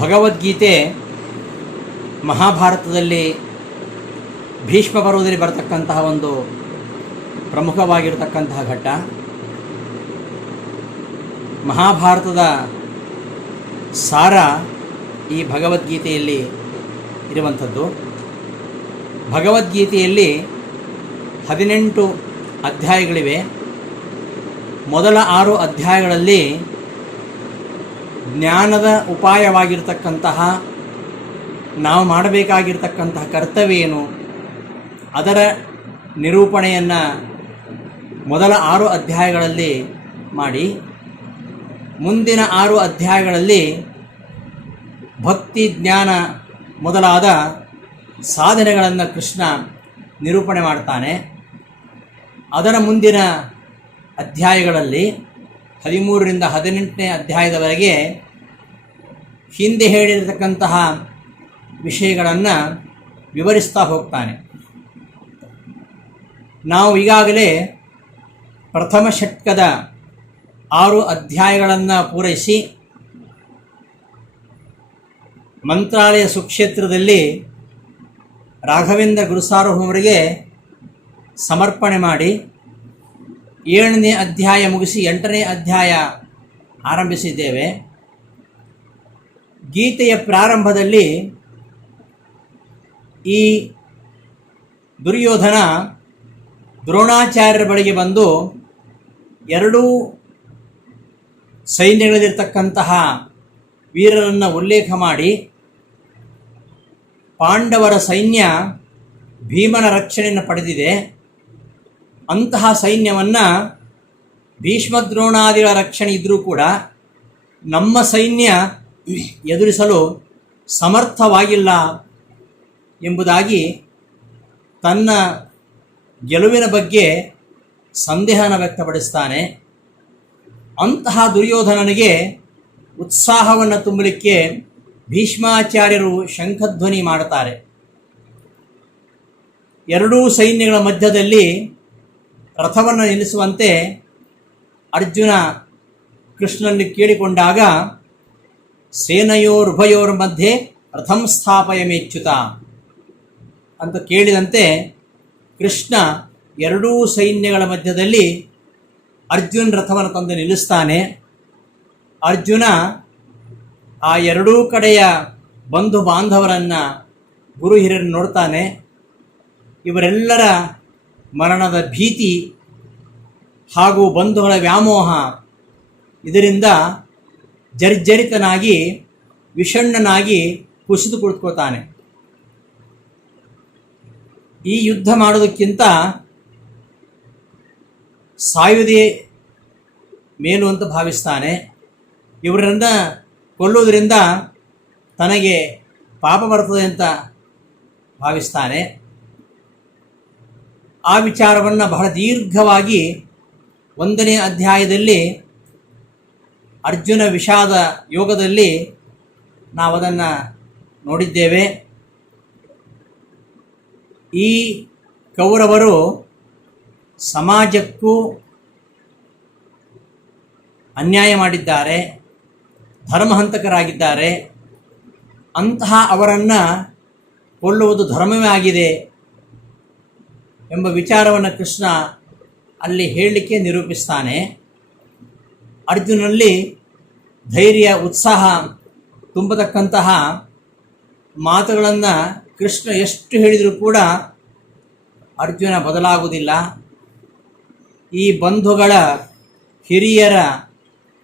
ಭಗವದ್ಗೀತೆ ಮಹಾಭಾರತದಲ್ಲಿ ಭೀಷ್ಮ ಪರ್ವದಲ್ಲಿ ಬರತಕ್ಕಂತಹ ಒಂದು ಪ್ರಮುಖವಾಗಿರತಕ್ಕಂತಹ ಘಟ್ಟ. ಮಹಾಭಾರತದ ಸಾರ ಈ ಭಗವದ್ಗೀತೆಯಲ್ಲಿ ಇರುವಂಥದ್ದು. ಭಗವದ್ಗೀತೆಯಲ್ಲಿ 18 ಅಧ್ಯಾಯಗಳಿವೆ. ಮೊದಲ 6 ಅಧ್ಯಾಯಗಳಲ್ಲಿ ಜ್ಞಾನದ ಉಪಾಯವಾಗಿರ್ತಕ್ಕಂತಹ ನಾವು ಮಾಡಬೇಕಾಗಿರ್ತಕ್ಕಂತಹ ಕರ್ತವ್ಯ ಏನು ಅದರ ನಿರೂಪಣೆಯನ್ನು ಮೊದಲ 6 ಅಧ್ಯಾಯಗಳಲ್ಲಿ ಮಾಡಿ, ಮುಂದಿನ 6 ಅಧ್ಯಾಯಗಳಲ್ಲಿ ಭಕ್ತಿ ಜ್ಞಾನ ಮೊದಲಾದ ಸಾಧನೆಗಳನ್ನು ಕೃಷ್ಣ ನಿರೂಪಣೆ ಮಾಡ್ತಾನೆ. ಅದರ ಮುಂದಿನ ಅಧ್ಯಾಯಗಳಲ್ಲಿ 13ರಿಂದ 18ನೇ ಅಧ್ಯಾಯದವರೆಗೆ ಹಿಂದೆ ಹೇಳಿರತಕ್ಕಂತಹ ವಿಷಯಗಳನ್ನು ವಿವರಿಸ್ತಾ ಹೋಗ್ತಾನೆ. ನಾವು ಈಗಾಗಲೇ ಪ್ರಥಮ ಷಟ್ಕದ 6 ಅಧ್ಯಾಯಗಳನ್ನು ಪೂರೈಸಿ ಮಂತ್ರಾಲಯ ಸುಕ್ಷೇತ್ರದಲ್ಲಿ ರಾಘವೇಂದ್ರ ಗುರುಸಾರ್ವಭೌಮರಿಗೆ ಸಮರ್ಪಣೆ ಮಾಡಿ 7ನೇ ಅಧ್ಯಾಯ ಮುಗಿಸಿ 8ನೇ ಅಧ್ಯಾಯ ಆರಂಭಿಸಿದ್ದೇವೆ. ಗೀತೆಯ ಪ್ರಾರಂಭದಲ್ಲಿ ಈ ದುರ್ಯೋಧನ ದ್ರೋಣಾಚಾರ್ಯರ ಬಳಿಗೆ ಬಂದು ಎರಡೂ ಸೈನ್ಯಗಳಲ್ಲಿರ್ತಕ್ಕಂತಹ ವೀರರನ್ನು ಉಲ್ಲೇಖ ಮಾಡಿ, ಪಾಂಡವರ ಸೈನ್ಯ ಭೀಮನ ರಕ್ಷಣೆಯನ್ನು ಪಡೆದಿದೆ, ಅಂತಹ ಸೈನ್ಯವನ್ನು ಭೀಷ್ಮದ್ರೋಣಾದಿಗಳ ರಕ್ಷಣೆ ಇದ್ದರೂ ಕೂಡ ನಮ್ಮ ಸೈನ್ಯ ಎದುರಿಸಲು ಸಮರ್ಥವಾಗಿಲ್ಲ ಎಂಬುದಾಗಿ ತನ್ನ ಗೆಲುವಿನ ಬಗ್ಗೆ ಸಂದೇಹನ ವ್ಯಕ್ತಪಡಿಸ್ತಾನೆ. ಅಂತಹ ದುರ್ಯೋಧನನಿಗೆ ಉತ್ಸಾಹವನ್ನು ತುಂಬಲಿಕ್ಕೆ ಭೀಷ್ಮಾಚಾರ್ಯರು ಶಂಖಧ್ವನಿ ಮಾಡುತ್ತಾರೆ. ಎರಡೂ ಸೈನ್ಯಗಳ ಮಧ್ಯದಲ್ಲಿ ರಥವನ್ನು ನಿಲ್ಲಿಸುವಂತೆ ಅರ್ಜುನ ಕೃಷ್ಣನಲ್ಲಿ ಕೇಳಿಕೊಂಡಾಗ ಸೇನೆಯೋರುಭಯೋರ್ ಮಧ್ಯೆ ರಥಂ ಸ್ಥಾಪಯಮೇಚ್ಯುತ ಅಂತ ಕೇಳಿದಂತೆ ಕೃಷ್ಣ ಎರಡೂ ಸೈನ್ಯಗಳ ಮಧ್ಯದಲ್ಲಿ ಅರ್ಜುನ್ ರಥವನ್ನು ತಂದು ನಿಲ್ಲಿಸ್ತಾನೆ. ಅರ್ಜುನ ಆ ಎರಡೂ ಕಡೆಯ ಬಂಧು ಬಾಂಧವರನ್ನು ಗುರು ಹಿರಿಯರನ್ನು ನೋಡ್ತಾನೆ. ಇವರೆಲ್ಲರ ಮರಣದ ಭೀತಿ ಹಾಗೂ ಬಂಧುಗಳ ವ್ಯಾಮೋಹ ಇದರಿಂದ ಜರ್ಜರಿತನಾಗಿ ವಿಷಣ್ಣನಾಗಿ ಕುಸಿದು ಕುಳಿತುಕೊಳ್ತಾನೆ. ಈ ಯುದ್ಧ ಮಾಡೋದಕ್ಕಿಂತ ಸಾಯುವುದೇ ಮೇಲು ಅಂತ ಭಾವಿಸ್ತಾನೆ. ಇವರನ್ನು ಕೊಲ್ಲುವುದರಿಂದ ತನಗೆ ಪಾಪ ಬರ್ತದೆ ಅಂತ ಭಾವಿಸ್ತಾನೆ. ಆ ವಿಚಾರವನ್ನು ಬಹಳ ದೀರ್ಘವಾಗಿ 1ನೇ ಅಧ್ಯಾಯದಲ್ಲಿ ಅರ್ಜುನ ವಿಷಾದ ಯೋಗದಲ್ಲಿ ನಾವು ಅದನ್ನು ನೋಡಿದ್ದೇವೆ. ಈ ಕೌರವರು ಸಮಾಜಕ್ಕೂ ಅನ್ಯಾಯ ಮಾಡಿದ್ದಾರೆ, ಧರ್ಮಹಂತಕರಾಗಿದ್ದಾರೆ. ಅಂತಹ ಅವರನ್ನು ಕೊಲ್ಲುವುದು ಧರ್ಮವೇ ಆಗಿದೆ ಎಂಬ ವಿಚಾರವನ್ನು ಕೃಷ್ಣ ಅಲ್ಲಿ ಹೇಳಲಿಕ್ಕೆ ನಿರೂಪಿಸ್ತಾನೆ. ಅರ್ಜುನಲ್ಲಿ ಧೈರ್ಯ ಉತ್ಸಾಹ ತುಂಬತಕ್ಕಂತಹ ಮಾತುಗಳನ್ನು ಕೃಷ್ಣ ಎಷ್ಟು ಹೇಳಿದರೂ ಕೂಡ ಅರ್ಜುನ ಬದಲಾಗುವುದಿಲ್ಲ. ಈ ಬಂಧುಗಳ ಹಿರಿಯರ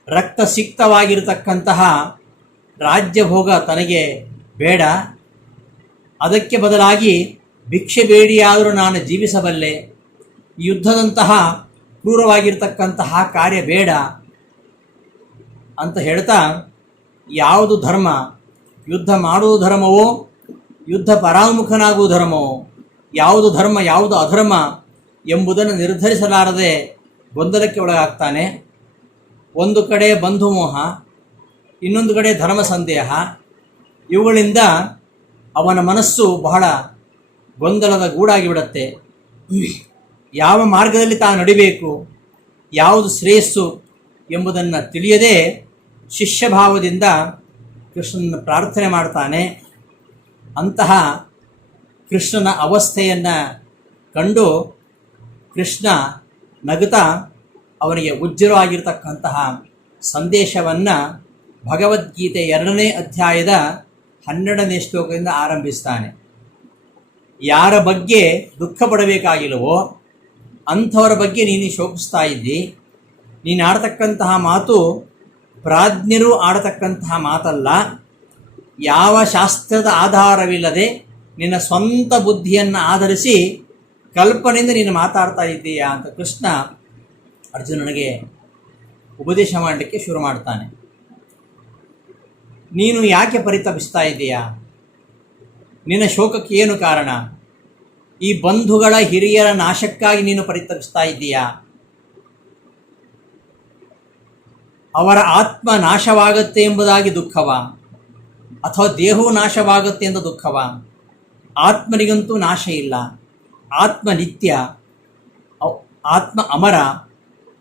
ರಕ್ತಸಿಕ್ತವಾಗಿರತಕ್ಕಂತಹ ರಾಜ್ಯಭೋಗ ತನಗೆ ಬೇಡ, ಅದಕ್ಕೆ ಬದಲಾಗಿ ಭಿಕ್ಷೆ ಬೇಡಿಯಾದರೂ ನಾನು ಜೀವಿಸಬಲ್ಲೆ, ಯುದ್ಧದಂತಹ ಕ್ರೂರವಾಗಿರ್ತಕ್ಕಂತಹ ಕಾರ್ಯ ಬೇಡ ಅಂತ ಹೇಳ್ತಾ, ಯಾವುದು ಧರ್ಮ, ಯುದ್ಧ ಮಾಡುವುದು ಧರ್ಮವೋ ಯುದ್ಧ ಪರಾಮುಖನಾಗುವ ಧರ್ಮವೋ, ಯಾವುದು ಧರ್ಮ ಯಾವುದು ಅಧರ್ಮ ಎಂಬುದನ್ನು ನಿರ್ಧರಿಸಲಾರದೆ ಗೊಂದಲಕ್ಕೆ ಒಳಗಾಗ್ತಾನೆ. ಒಂದು ಕಡೆ ಬಂಧುಮೋಹ, ಇನ್ನೊಂದು ಕಡೆ ಧರ್ಮ ಸಂದೇಹ. ಇವುಗಳಿಂದ ಅವನ ಮನಸ್ಸು ಬಹಳ ಗೊಂದಲದ ಗೂಡಾಗಿ ಬಿಡುತ್ತೆ. ಯಾವ ಮಾರ್ಗದಲ್ಲಿ ತಾನು ನಡಿಬೇಕು, ಯಾವುದು ಶ್ರೇಯಸ್ಸು ಎಂಬುದನ್ನು ತಿಳಿಯದೇ ಶಿಷ್ಯಭಾವದಿಂದ ಕೃಷ್ಣನ ಪ್ರಾರ್ಥನೆ ಮಾಡ್ತಾನೆ. ಅಂತಹ ಕೃಷ್ಣನ ಅವಸ್ಥೆಯನ್ನು ಕಂಡು ಕೃಷ್ಣ ನಗುತ್ತಾ ಅವನಿಗೆ ಉಜ್ವಲವಾಗಿರ್ತಕ್ಕಂತಹ ಸಂದೇಶವನ್ನು ಭಗವದ್ಗೀತೆ 2ನೇ ಅಧ್ಯಾಯದ 12ನೇ ಶ್ಲೋಕದಿಂದ ಆರಂಭಿಸ್ತಾನೆ. ಯಾರ ಬಗ್ಗೆ ದುಃಖ ಪಡಬೇಕಾಗಿಲ್ಲವೋ ಅಂಥವರ ಬಗ್ಗೆ ನೀನು ಶೋಕಿಸ್ತಾ ಇದ್ದಿ. ನೀನು ಆಡ್ತಕ್ಕಂತಹ ಮಾತು ಪ್ರಾಜ್ಞರು ಆಡತಕ್ಕಂತಹ ಮಾತಲ್ಲ. ಯಾವ ಶಾಸ್ತ್ರದ ಆಧಾರವಿಲ್ಲದೆ ನಿನ್ನ ಸ್ವಂತ ಬುದ್ಧಿಯನ್ನು ಆಧರಿಸಿ ಕಲ್ಪನೆಯಿಂದ ನೀನು ಮಾತಾಡ್ತಾ ಇದ್ದೀಯಾ ಅಂತ ಕೃಷ್ಣ ಅರ್ಜುನನಿಗೆ ಉಪದೇಶ ಮಾಡಲಿಕ್ಕೆ ಶುರು ಮಾಡ್ತಾನೆ. ನೀನು ಯಾಕೆ ಪರಿತಪಿಸ್ತಾ ಇದ್ದೀಯಾ? ನಿನ್ನ ಶೋಕಕ್ಕೆ ಏನು ಕಾರಣ? ಈ ಬಂಧುಗಳ ಹಿರಿಯರ ನಾಶಕ್ಕಾಗಿ ನೀನು ಪರಿತಪಿಸ್ತಾ ಇದ್ದೀಯಾ? ಅವರ ಆತ್ಮ ನಾಶವಾಗುತ್ತೆ ಎಂಬುದಾಗಿ ದುಃಖವ, ಅಥವಾ ದೇಹವು ನಾಶವಾಗುತ್ತೆ ಎಂದು ದುಃಖವ? ಆತ್ಮನಿಗಂತೂ ನಾಶ ಇಲ್ಲ. ಆತ್ಮ ನಿತ್ಯ, ಆತ್ಮ ಅಮರ.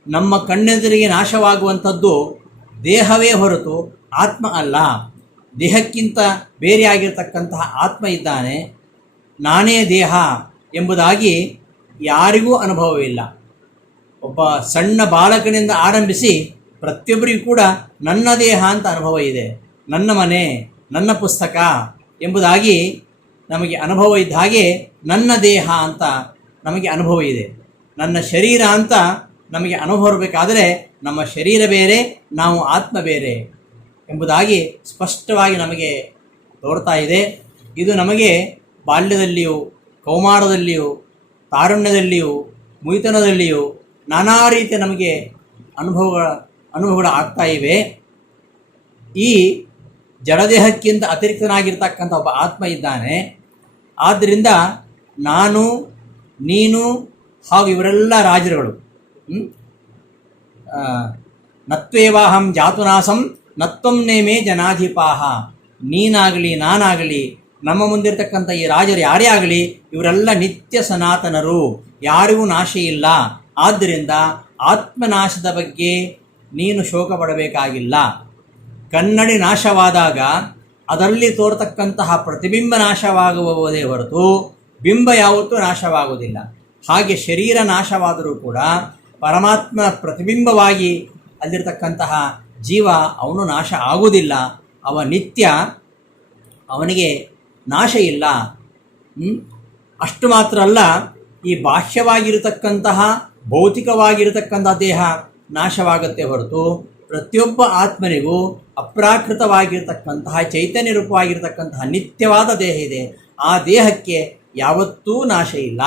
ನಮ್ಮ ಕಣ್ಣೆದುರಿಗೆ ನಾಶವಾಗುವಂಥದ್ದು ದೇಹವೇ ಹೊರತು ಆತ್ಮ ಅಲ್ಲ. ದೇಹಕ್ಕಿಂತ ಬೇರೆಯಾಗಿರ್ತಕ್ಕಂತಹ ಆತ್ಮ ಇದ್ದಾನೆ. ನಾನೇ ದೇಹ ಎಂಬುದಾಗಿ ಯಾರಿಗೂ ಅನುಭವವಿಲ್ಲ. ಒಬ್ಬ ಸಣ್ಣ ಬಾಲಕನಿಂದ ಆರಂಭಿಸಿ ಪ್ರತಿಯೊಬ್ಬರಿಗೂ ಕೂಡ ನನ್ನ ದೇಹ ಅಂತ ಅನುಭವ ಇದೆ. ನನ್ನ ಮನೆ, ನನ್ನ ಪುಸ್ತಕ ಎಂಬುದಾಗಿ ನಮಗೆ ಅನುಭವ ಇದ್ದ ಹಾಗೆ ನನ್ನ ದೇಹ ಅಂತ ನಮಗೆ ಅನುಭವ ಇದೆ. ನನ್ನ ಶರೀರ ಅಂತ ನಮಗೆ ಅನುಭವ ಇರಬೇಕಾದರೆ ನಮ್ಮ ಶರೀರ ಬೇರೆ, ನಾವು ಆತ್ಮ ಬೇರೆ ಎಂಬುದಾಗಿ ಸ್ಪಷ್ಟವಾಗಿ ನಮಗೆ ತೋರ್ತಾ ಇದೆ. ಇದು ನಮಗೆ ಬಾಲ್ಯದಲ್ಲಿಯೂ, ಕೌಮಾರದಲ್ಲಿಯೂ, ತಾರುಣ್ಯದಲ್ಲಿಯೂ, ಮುಯಿತನದಲ್ಲಿಯೂ ನಾನಾ ರೀತಿಯ ನಮಗೆ ಅನುಭವಗಳು ಆಗ್ತಾ ಇವೆ. ಈ ಜಡದೇಹಕ್ಕಿಂತ ಅತಿರಿಕ್ತನಾಗಿರ್ತಕ್ಕಂಥ ಒಬ್ಬ ಆತ್ಮ ಇದ್ದಾನೆ. ಆದ್ದರಿಂದ ನಾನು, ನೀನು ಹಾಗೂ ಇವರೆಲ್ಲ ರಾಜರುಗಳು. ನತ್ವೇವಾಹಂ ಜಾತುನಾಸಂ ನತ್ವಂ ನೇಮೇ ಜನಾಧಿಪಾಹ. ನೀನಾಗಲಿ ನಾನಾಗಲಿ ನಮ್ಮ ಮುಂದಿರ್ತಕ್ಕಂಥ ಈ ರಾಜರು ಯಾರೇ ಆಗಲಿ ಇವರೆಲ್ಲ ನಿತ್ಯ ಸನಾತನರು, ಯಾರಿಗೂ ನಾಶ ಇಲ್ಲ. ಆದ್ದರಿಂದ ಆತ್ಮನಾಶದ ಬಗ್ಗೆ ನೀನು ಶೋಕ ಪಡಬೇಕಾಗಿಲ್ಲ. ಕನ್ನಡಿ ನಾಶವಾದಾಗ ಅದರಲ್ಲಿ ತೋರ್ತಕ್ಕಂತಹ ಪ್ರತಿಬಿಂಬ ನಾಶವಾಗುವುದೇ ಹೊರತು ಬಿಂಬ ಯಾವತ್ತೂ ನಾಶವಾಗುವುದಿಲ್ಲ. ಹಾಗೆ ಶರೀರ ನಾಶವಾದರೂ ಕೂಡ ಪರಮಾತ್ಮ ಪ್ರತಿಬಿಂಬವಾಗಿ ಅಲ್ಲಿರ್ತಕ್ಕಂತಹ ಜೀವ ಅವನು ನಾಶ ಆಗುವುದಿಲ್ಲ. ಅವ ನಿತ್ಯ, ಅವನಿಗೆ ನಾಶ ಇಲ್ಲ. ಅಷ್ಟು ಮಾತ್ರ ಅಲ್ಲ, ಈ ಬಾಹ್ಯವಾಗಿರತಕ್ಕಂತಹ ಭೌತಿಕವಾಗಿರತಕ್ಕಂಥ ದೇಹ ನಾಶವಾಗುತ್ತೆ ಹೊರತು ಪ್ರತಿಯೊಬ್ಬ ಆತ್ಮನಿಗೂ ಅಪ್ರಾಕೃತವಾಗಿರ್ತಕ್ಕಂತಹ ಚೈತನ್ಯ ರೂಪವಾಗಿರ್ತಕ್ಕಂತಹ ನಿತ್ಯವಾದ ದೇಹ ಇದೆ. ಆ ದೇಹಕ್ಕೆ ಯಾವತ್ತೂ ನಾಶ ಇಲ್ಲ.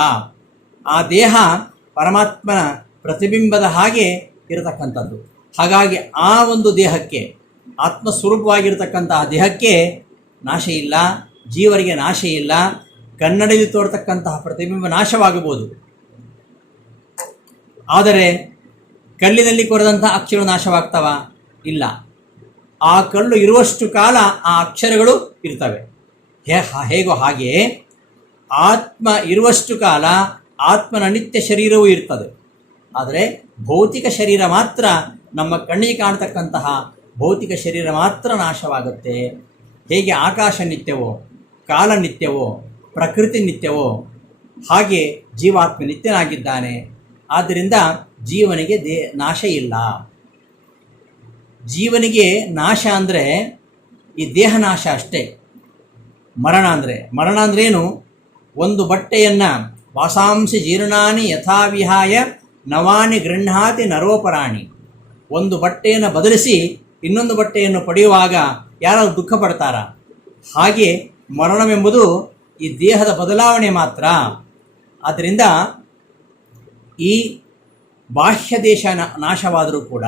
ಆ ದೇಹ ಪರಮಾತ್ಮನ ಪ್ರತಿಬಿಂಬದ ಹಾಗೆ ಇರತಕ್ಕಂಥದ್ದು. ಹಾಗಾಗಿ ಆ ಒಂದು ದೇಹಕ್ಕೆ, ಆತ್ಮಸ್ವರೂಪವಾಗಿರ್ತಕ್ಕಂತಹ ದೇಹಕ್ಕೆ ನಾಶ ಇಲ್ಲ, ಜೀವರಿಗೆ ನಾಶ ಇಲ್ಲ. ಕನ್ನಡದಲ್ಲಿ ತೋರ್ತಕ್ಕಂತಹ ಪ್ರತಿಬಿಂಬ ನಾಶವಾಗಬಹುದು, ಆದರೆ ಕಲ್ಲಿನಲ್ಲಿ ಕೊರೆದಂತಹ ಅಕ್ಷರಗಳು ನಾಶವಾಗ್ತವ? ಇಲ್ಲ. ಆ ಕಲ್ಲು ಇರುವಷ್ಟು ಕಾಲ ಆ ಅಕ್ಷರಗಳು ಇರ್ತವೆ. ಹೇಗೋ ಹಾಗೆ ಆತ್ಮ ಇರುವಷ್ಟು ಕಾಲ ಆತ್ಮನ ನಿತ್ಯ ಶರೀರವೂ ಇರ್ತದೆ. ಆದರೆ ಭೌತಿಕ ಶರೀರ ಮಾತ್ರ, ನಮ್ಮ ಕಣ್ಣಿಗೆ ಕಾಣತಕ್ಕಂತಹ ಭೌತಿಕ ಶರೀರ ಮಾತ್ರ ನಾಶವಾಗುತ್ತೆ. ಹೇಗೆ ಆಕಾಶ ನಿತ್ಯವೋ, ಕಾಲ ನಿತ್ಯವೋ, ಪ್ರಕೃತಿ ನಿತ್ಯವೋ, ಹಾಗೆ ಜೀವಾತ್ಮ ನಿತ್ಯನಾಗಿದ್ದಾನೆ. ಆದ್ದರಿಂದ ಜೀವನಿಗೆ ನಾಶ ಇಲ್ಲ. ಜೀವನಿಗೆ ನಾಶ ಅಂದರೆ ಈ ದೇಹ ನಾಶ ಅಷ್ಟೇ. ಮರಣ ಅಂದ್ರೇನು? ಒಂದು ಬಟ್ಟೆಯನ್ನು ವಾಸಾಂಸಿ ಜೀರ್ಣಾನಿ ಯಥಾವಿಹಾಯ ನವಾನಿ ಗೃಹ್ಣಾತಿ ನರೋಪರಾಣಿ. ಒಂದು ಬಟ್ಟೆಯನ್ನು ಬದಲಿಸಿ ಇನ್ನೊಂದು ಬಟ್ಟೆಯನ್ನು ಪಡೆಯುವಾಗ ಯಾರಾದರೂ ದುಃಖ ಪಡ್ತಾರ? ಹಾಗೆ ಮರಣವೆಂಬುದು ಈ ದೇಹದ ಬದಲಾವಣೆ ಮಾತ್ರ. ಆದ್ದರಿಂದ ಈ ಬಾಹ್ಯ ದೇಶ ನಾಶವಾದರೂ ಕೂಡ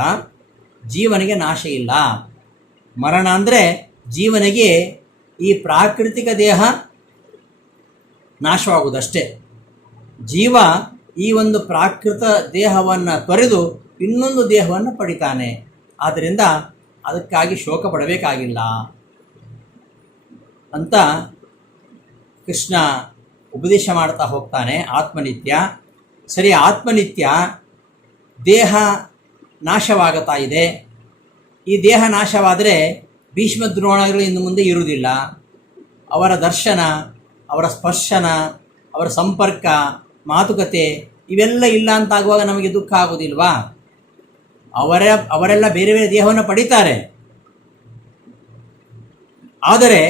ಜೀವನಿಗೆ ನಾಶ ಇಲ್ಲ. ಮರಣ ಅಂದರೆ ಜೀವನಿಗೆ ಈ ಪ್ರಾಕೃತಿಕ ದೇಹ ನಾಶವಾಗುವುದಷ್ಟೇ. ಜೀವ ಈ ಒಂದು ಪ್ರಾಕೃತ ದೇಹವನ್ನು ತೊರೆದು ಇನ್ನೊಂದು ದೇಹವನ್ನು ಪಡಿತಾನೆ. ಆದ್ದರಿಂದ ಅದಕ್ಕಾಗಿ ಶೋಕ ಪಡಬೇಕಾಗಿಲ್ಲ ಅಂತ ಕೃಷ್ಣ ಉಪದೇಶ ಮಾಡ್ತಾ ಹೋಗ್ತಾನೆ. ಆತ್ಮನಿತ್ಯ ಸರಿ, ಆತ್ಮನಿತ್ಯ. ದೇಹ ನಾಶವಾಗುತ್ತಾ ಇದೆ. ಈ ದೇಹ ನಾಶವಾದರೆ ಭೀಷ್ಮ ದ್ರೋಣರು ಇನ್ನು ಮುಂದೆ ಇರುವುದಿಲ್ಲ. ಅವರ ದರ್ಶನ, ಅವರ ಸ್ಪರ್ಶನ, ಅವರ ಸಂಪರ್ಕ, ಮಾತುಕತೆ ಇವೆಲ್ಲ ಇಲ್ಲ ಅಂತಾಗುವಾಗ ನಮಗೆ ದುಃಖ ಆಗೋದಿಲ್ವಾ? ಅವರೆಲ್ಲ ಬೇರೆ ಬೇರೆ ದೇಹವನ್ನು ಪಡಿತಾರೆ, ಆದರೆ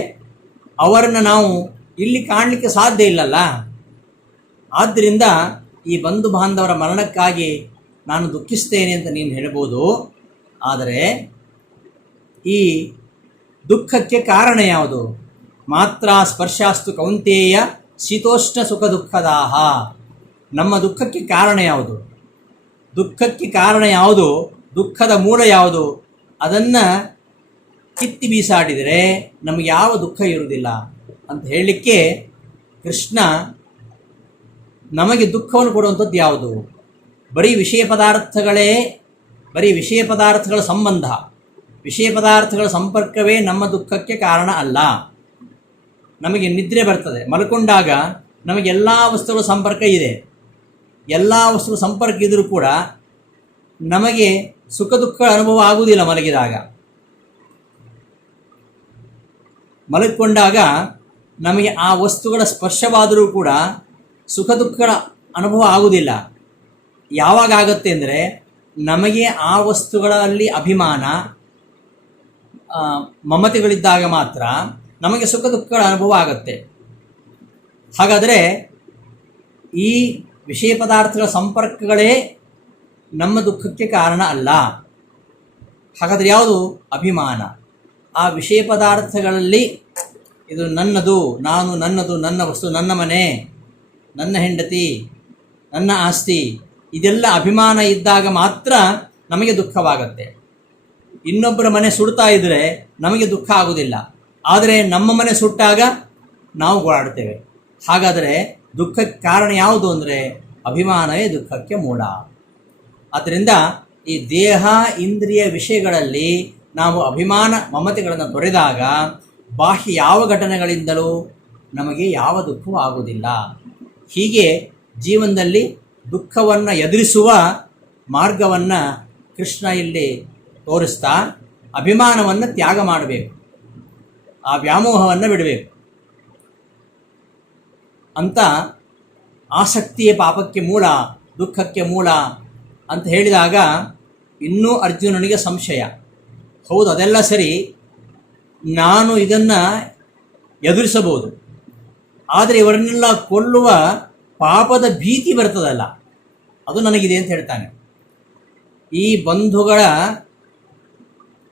ಅವರನ್ನು ನಾವು ಇಲ್ಲಿ ಕಾಣಲಿಕ್ಕೆ ಸಾಧ್ಯ ಇಲ್ಲಲ್ಲ. ಆದ್ದರಿಂದ ಈ ಬಂಧು ಬಾಂಧವರ ಮರಣಕ್ಕಾಗಿ ನಾನು ದುಃಖಿಸ್ತೇನೆ ಅಂತ ನೀನು ಹೇಳ್ಬೋದು. ಆದರೆ ಈ ದುಃಖಕ್ಕೆ ಕಾರಣ ಯಾವುದು? ಮಾತ್ರ ಸ್ಪರ್ಶಾಸ್ತು ಕೌಂತೇಯ ಶೀತೋಷ್ಣ ಸುಖ ದುಃಖದಾಹ. ನಮ್ಮ ದುಃಖಕ್ಕೆ ಕಾರಣ ಯಾವುದು? ದುಃಖಕ್ಕೆ ಕಾರಣ ಯಾವುದು? ದುಃಖದ ಮೂಲ ಯಾವುದು? ಅದನ್ನು ಕಿತ್ತಿ ಬೀಸಾಡಿದರೆ ನಮಗೆ ಯಾವ ದುಃಖ ಇರುವುದಿಲ್ಲ ಅಂತ ಹೇಳಲಿಕ್ಕೆ ಕೃಷ್ಣ ನಮಗೆ ದುಃಖವನ್ನು ಕೊಡುವಂಥದ್ದು ಯಾವುದು? ಬರೀ ವಿಷಯ ಪದಾರ್ಥಗಳ ಸಂಬಂಧ, ವಿಷಯ ಪದಾರ್ಥಗಳ ಸಂಪರ್ಕವೇ ನಮ್ಮ ದುಃಖಕ್ಕೆ ಕಾರಣ ಅಲ್ಲ. ನಮಗೆ ನಿದ್ರೆ ಬರ್ತದೆ, ಮಲ್ಕೊಂಡಾಗ ನಮಗೆ ಎಲ್ಲ ವಸ್ತುಗಳ ಸಂಪರ್ಕ ಇದೆ. ಎಲ್ಲ ವಸ್ತುಗಳ ಸಂಪರ್ಕ ಇದ್ದರೂ ಕೂಡ ನಮಗೆ ಸುಖ ದುಃಖಗಳ ಅನುಭವ ಆಗುವುದಿಲ್ಲ. ಮಲಗಿಕೊಂಡಾಗ ನಮಗೆ ಆ ವಸ್ತುಗಳ ಸ್ಪರ್ಶವಾದರೂ ಕೂಡ ಸುಖ ದುಃಖಗಳ ಅನುಭವ ಆಗುವುದಿಲ್ಲ. ಯಾವಾಗ ಆಗುತ್ತೆ ಅಂದರೆ ನಮಗೆ ಆ ವಸ್ತುಗಳಲ್ಲಿ ಅಭಿಮಾನ, ಮಮತೆಗಳಿದ್ದಾಗ ಮಾತ್ರ ನಮಗೆ ಸುಖ ದುಃಖಗಳ ಅನುಭವ ಆಗುತ್ತೆ. ಹಾಗಾದರೆ ಈ ವಿಷಯ ಪದಾರ್ಥಗಳ ಸಂಪರ್ಕಗಳೇ ನಮ್ಮ ದುಃಖಕ್ಕೆ ಕಾರಣ ಅಲ್ಲ. ಹಾಗಾದರೆ ಯಾವುದು? ಅಭಿಮಾನ. ಆ ವಿಷಯ ಪದಾರ್ಥಗಳಲ್ಲಿ ಇದು ನನ್ನದು, ನಾನು ನನ್ನದು, ನನ್ನ ವಸ್ತು, ನನ್ನ ಮನೆ, ನನ್ನ ಹೆಂಡತಿ, ನನ್ನ ಆಸ್ತಿ, ಇದೆಲ್ಲ ಅಭಿಮಾನ ಇದ್ದಾಗ ಮಾತ್ರ ನಮಗೆ ದುಃಖವಾಗುತ್ತೆ. ಇನ್ನೊಬ್ಬರ ಮನೆ ಸುಡ್ತಾ ಇದ್ದರೆ ನಮಗೆ ದುಃಖ ಆಗುವುದಿಲ್ಲ, ಆದರೆ ನಮ್ಮ ಮನೆ ಸುಟ್ಟಾಗ ನಾವು ಗೋಳಾಡ್ತೇವೆ. ಹಾಗಾದರೆ ದುಃಖಕ್ಕೆ ಕಾರಣ ಯಾವುದು ಅಂದರೆ ಅಭಿಮಾನವೇ ದುಃಖಕ್ಕೆ ಮೂಲ. ಆದ್ದರಿಂದ ಈ ದೇಹ ಇಂದ್ರಿಯ ವಿಷಯಗಳಲ್ಲಿ ನಾವು ಅಭಿಮಾನ ಮಮತೆಗಳನ್ನು ತೊರೆದಾಗ ಬಾಹ್ಯ ಯಾವ ಘಟನೆಗಳಿಂದಲೂ ನಮಗೆ ಯಾವ ದುಃಖವೂ ಆಗುವುದಿಲ್ಲ. ಹೀಗೆ ಜೀವನದಲ್ಲಿ ದುಃಖವನ್ನು ಎದುರಿಸುವ ಮಾರ್ಗವನ್ನು ಕೃಷ್ಣ ಇಲ್ಲಿ ತೋರಿಸ್ತಾ ಅಭಿಮಾನವನ್ನು ತ್ಯಾಗ ಮಾಡಬೇಕು, ಆ ವ್ಯಾಮೋಹವನ್ನು ಬಿಡಬೇಕು ಅಂತ. ಆಸಕ್ತಿಯೇ ಪಾಪಕ್ಕೆ ಮೂಲ, ದುಃಖಕ್ಕೆ ಮೂಲ ಅಂತ ಹೇಳಿದಾಗ ಇನ್ನೂ ಅರ್ಜುನನಿಗೆ ಸಂಶಯ. ಹೌದು, ಅದೆಲ್ಲ ಸರಿ, ನಾನು ಇದನ್ನು ಎದುರಿಸಬಹುದು, ಆದರೆ ಇವರನ್ನೆಲ್ಲ ಕೊಲ್ಲುವ ಪಾಪದ ಭೀತಿ ಬರ್ತದಲ್ಲ, ಅದು ನನಗಿದೆ ಅಂತ ಹೇಳ್ತಾನೆ. ಈ ಬಂಧುಗಳ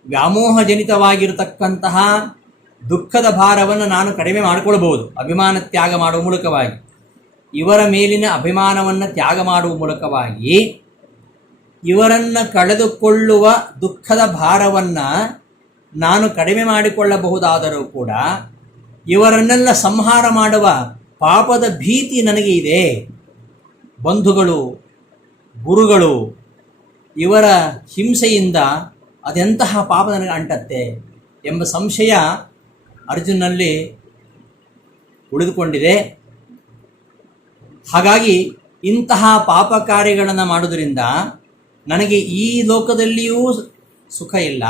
ವ್ಯಾಮೋಹಜನಿತವಾಗಿರತಕ್ಕಂತಹ ದುಃಖದ ಭಾರವನ್ನು ನಾನು ಕಡಿಮೆ ಮಾಡಿಕೊಳ್ಬಹುದು ಅಭಿಮಾನ ತ್ಯಾಗ ಮಾಡುವ ಮೂಲಕವಾಗಿ. ಇವರ ಮೇಲಿನ ಅಭಿಮಾನವನ್ನು ತ್ಯಾಗ ಮಾಡುವ ಮೂಲಕವಾಗಿ ಇವರನ್ನು ಕಳೆದುಕೊಳ್ಳುವ ದುಃಖದ ಭಾರವನ್ನು ನಾನು ಕಡಿಮೆ ಮಾಡಿಕೊಳ್ಳಬಹುದಾದರೂ ಕೂಡ ಇವರನ್ನೆಲ್ಲ ಸಂಹಾರ ಮಾಡುವ ಪಾಪದ ಭೀತಿ ನನಗೆ ಇದೆ. ಬಂಧುಗಳು, ಗುರುಗಳು ಇವರ ಹಿಂಸೆಯಿಂದ ಅದೆಂತಹ ಪಾಪ ನನಗೆ ಅಂಟತ್ತೆ ಎಂಬ ಸಂಶಯ ಅರ್ಜುನಲ್ಲಿ ಉಳಿದುಕೊಂಡಿದೆ. ಹಾಗಾಗಿ ಇಂತಹ ಪಾಪ ಕಾರ್ಯಗಳನ್ನು ಮಾಡುವುದರಿಂದ ನನಗೆ ಈ ಲೋಕದಲ್ಲಿಯೂ ಸುಖ ಇಲ್ಲ,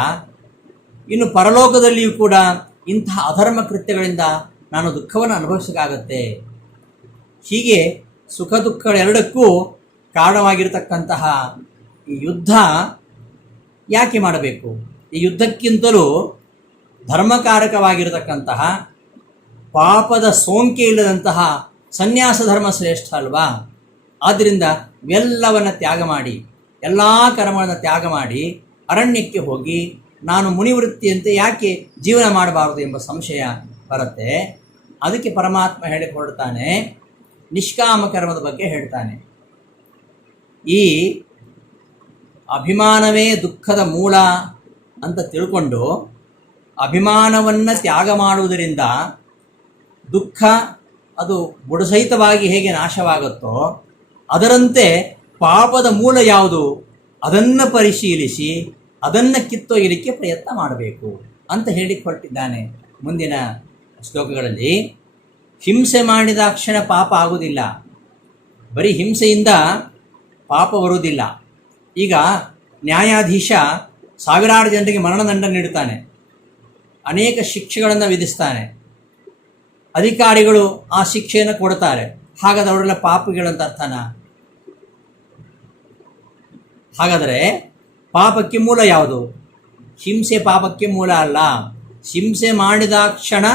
ಇನ್ನು ಪರಲೋಕದಲ್ಲಿಯೂ ಕೂಡ ಇಂತಹ ಅಧರ್ಮ ಕೃತ್ಯಗಳಿಂದ ನಾನು ದುಃಖವನ್ನು ಅನುಭವಿಸಬೇಕಾಗತ್ತೆ. ಹೀಗೆ ಸುಖ ದುಃಖಗಳೆರಡಕ್ಕೂ ಕಾರಣವಾಗಿರತಕ್ಕಂತಹ ಈ ಯುದ್ಧ ಯಾಕೆ ಮಾಡಬೇಕು? ಈ ಯುದ್ಧಕ್ಕಿಂತಲೂ ಧರ್ಮಕಾರಕವಾಗಿರತಕ್ಕಂತಹ ಪಾಪದ ಸೋಂಕೆ ಇಲ್ಲದಂತಹ ಸನ್ಯಾಸ ಧರ್ಮ ಶ್ರೇಷ್ಠ ಅಲ್ವಾ? ಆದ್ದರಿಂದ ಇವೆಲ್ಲವನ್ನು ತ್ಯಾಗ ಮಾಡಿ, ಎಲ್ಲ ಕರ್ಮಗಳನ್ನು ತ್ಯಾಗ ಮಾಡಿ ಅರಣ್ಯಕ್ಕೆ ಹೋಗಿ ನಾನು ಮುನಿವೃತ್ತಿಯಂತೆ ಯಾಕೆ ಜೀವನ ಮಾಡಬಾರದು ಎಂಬ ಸಂಶಯ ಬರುತ್ತೆ. ಅದಕ್ಕೆ ಪರಮಾತ್ಮ ಹೇಳಿಕೊಡ್ತಾನೆ, ನಿಷ್ಕಾಮ ಕರ್ಮದ ಬಗ್ಗೆ ಹೇಳ್ತಾನೆ. ಈ ಅಭಿಮಾನವೇ ದುಃಖದ ಮೂಲ ಅಂತ ತಿಳ್ಕೊಂಡು ಅಭಿಮಾನವನ್ನು ತ್ಯಾಗ ಮಾಡುವುದರಿಂದ ದುಃಖ ಅದು ಬುಡಸಹಿತವಾಗಿ ಹೇಗೆ ನಾಶವಾಗುತ್ತೋ ಅದರಂತೆ ಪಾಪದ ಮೂಲ ಯಾವುದು ಅದನ್ನು ಪರಿಶೀಲಿಸಿ ಅದನ್ನು ಕಿತ್ತೊಯ್ಯಲಿಕ್ಕೆ ಪ್ರಯತ್ನ ಮಾಡಬೇಕು ಅಂತ ಹೇಳಿಕೊಟ್ಟಿದ್ದಾನೆ. ಮುಂದಿನ ಶ್ಲೋಕಗಳಲ್ಲಿ ಹಿಂಸೆ ಮಾಡಿದ ಕ್ಷಣ ಪಾಪ ಆಗುವುದಿಲ್ಲ, ಬರೀ ಹಿಂಸೆಯಿಂದ ಪಾಪ ಬರುವುದಿಲ್ಲ. ಈಗ ನ್ಯಾಯಾಧೀಶ ಸಾವಿರಾರು ಜನರಿಗೆ ಮರಣದಂಡ ನೀಡುತ್ತಾನೆ, ಅನೇಕ ಶಿಕ್ಷೆಗಳನ್ನು ವಿಧಿಸ್ತಾನೆ. ಅಧಿಕಾರಿಗಳು ಆ ಶಿಕ್ಷೆಯನ್ನು ಕೊಡ್ತಾರೆ. ಹಾಗಾದ್ರೆ ಅವರೆಲ್ಲ ಪಾಪಿಗಳಂತ ಅರ್ಥನ? ಹಾಗಾದರೆ ಪಾಪಕ್ಕೆ ಮೂಲ ಯಾವುದು? ಹಿಂಸೆ ಪಾಪಕ್ಕೆ ಮೂಲ ಅಲ್ಲ. ಹಿಂಸೆ ಮಾಡಿದ ಕ್ಷಣ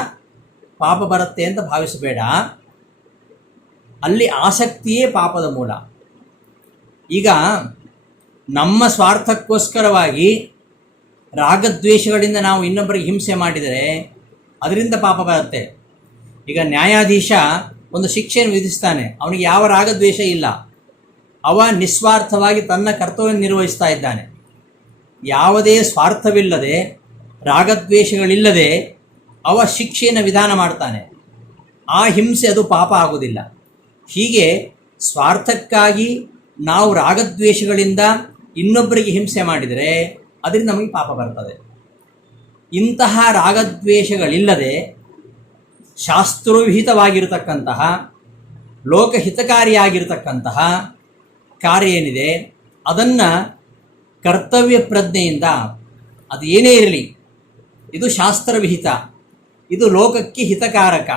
ಪಾಪ ಬರುತ್ತೆ ಅಂತ ಭಾವಿಸಬೇಡ. ಅಲ್ಲಿ ಆಸಕ್ತಿಯೇ ಪಾಪದ ಮೂಲ. ಈಗ ನಮ್ಮ ಸ್ವಾರ್ಥಕ್ಕೋಸ್ಕರವಾಗಿ ರಾಗದ್ವೇಷಗಳಿಂದ ನಾವು ಇನ್ನೊಬ್ಬರಿಗೆ ಹಿಂಸೆ ಮಾಡಿದರೆ ಅದರಿಂದ ಪಾಪ ಬರುತ್ತೆ. ಈಗ ನ್ಯಾಯಾಧೀಶ ಒಂದು ಶಿಕ್ಷೆಯನ್ನು ವಿಧಿಸ್ತಾನೆ, ಅವನಿಗೆ ಯಾವ ರಾಗದ್ವೇಷ ಇಲ್ಲ, ಅವ ನಿಸ್ವಾರ್ಥವಾಗಿ ತನ್ನ ಕರ್ತವ್ಯ ನಿರ್ವಹಿಸ್ತಾ ಇದ್ದಾನೆ. ಯಾವುದೇ ಸ್ವಾರ್ಥವಿಲ್ಲದೆ ರಾಗದ್ವೇಷಗಳಿಲ್ಲದೆ ಅವ ಶಿಕ್ಷೆಯನ್ನು ವಿಧಾನ ಮಾಡ್ತಾನೆ. ಆ ಹಿಂಸೆ ಅದು ಪಾಪ ಆಗುವುದಿಲ್ಲ. ಹೀಗೆ ಸ್ವಾರ್ಥಕ್ಕಾಗಿ ನಾವು ರಾಗದ್ವೇಷಗಳಿಂದ ಇನ್ನೊಬ್ಬರಿಗೆ ಹಿಂಸೆ ಮಾಡಿದರೆ ಅದರಿಂದ ನಮಗೆ ಪಾಪ ಬರ್ತದೆ. ಇಂತಹ ರಾಗದ್ವೇಷಗಳಿಲ್ಲದೆ ಶಾಸ್ತ್ರೋವಿಹಿತವಾಗಿರತಕ್ಕಂತಹ ಲೋಕಹಿತಕಾರಿಯಾಗಿರತಕ್ಕಂತಹ ಕಾರ್ಯ ಏನಿದೆ ಅದನ್ನು ಕರ್ತವ್ಯ ಪ್ರಜ್ಞೆಯಿಂದ, ಅದು ಏನೇ ಇರಲಿ, ಇದು ಶಾಸ್ತ್ರವಿಹಿತ, ಇದು ಲೋಕಕ್ಕೆ ಹಿತಕಾರಕ,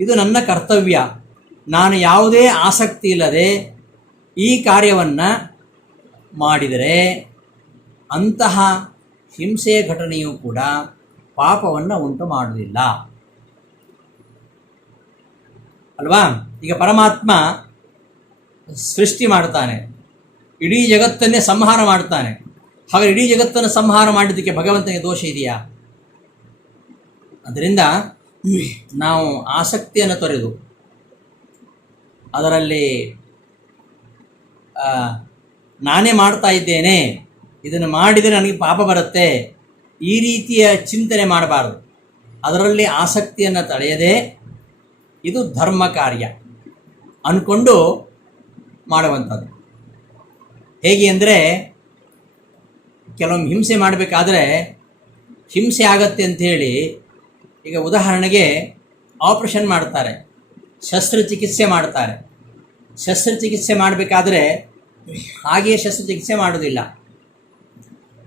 ಇದು ನನ್ನ ಕರ್ತವ್ಯ, ನಾನು ಯಾವುದೇ ಆಸಕ್ತಿ ಇಲ್ಲದೆ ಈ ಕಾರ್ಯವನ್ನು ಮಾಡಿದರೆ ಅಂತಹ ಹಿಂಸೆಯ ಘಟನೆಯೂ ಕೂಡ ಪಾಪವನ್ನು ಉಂಟು ಮಾಡುವುದಿಲ್ಲ ಅಲ್ವಾ? ಈಗ ಪರಮಾತ್ಮ ಸೃಷ್ಟಿ ಮಾಡ್ತಾನೆ, ಇಡೀ ಜಗತ್ತನ್ನೇ ಸಂಹಾರ ಮಾಡ್ತಾನೆ. ಹಾಗೆ ಇಡೀ ಜಗತ್ತನ್ನು ಸಂಹಾರ ಮಾಡಿದ್ದಕ್ಕೆ ಭಗವಂತನಿಗೆ ದೋಷ ಇದೆಯಾ? ಅದರಿಂದ ನಾವು ಆಸಕ್ತಿಯನ್ನು ತೊರೆದು ಅದರಲ್ಲಿ ನಾನೇ ಮಾಡ್ತಾ ಇದ್ದೇನೆ, ಇದನ್ನು ಮಾಡಿದರೆ ನನಗೆ ಪಾಪ ಬರುತ್ತೆ, ಈ ರೀತಿಯ ಚಿಂತನೆ ಮಾಡಬಾರದು. ಅದರಲ್ಲಿ ಆಸಕ್ತಿಯನ್ನು ತಳೆಯದೆ ಇದು ಧರ್ಮ ಕಾರ್ಯ ಅಂದ್ಕೊಂಡು ಮಾಡುವಂಥದ್ದು. ಹೇಗೆ ಅಂದರೆ, ಕೆಲವೊಮ್ಮೆ ಹಿಂಸೆ ಮಾಡಬೇಕಾದ್ರೆ ಹಿಂಸೆ ಆಗತ್ತೆ ಅಂಥೇಳಿ, ಈಗ ಉದಾಹರಣೆಗೆ ಆಪ್ರೇಷನ್ ಮಾಡ್ತಾರೆ, ಶಸ್ತ್ರಚಿಕಿತ್ಸೆ ಮಾಡ್ತಾರೆ. ಶಸ್ತ್ರಚಿಕಿತ್ಸೆ ಮಾಡಬೇಕಾದ್ರೆ ಹಾಗೆಯೇ ಶಸ್ತ್ರಚಿಕಿತ್ಸೆ ಮಾಡೋದಿಲ್ಲ.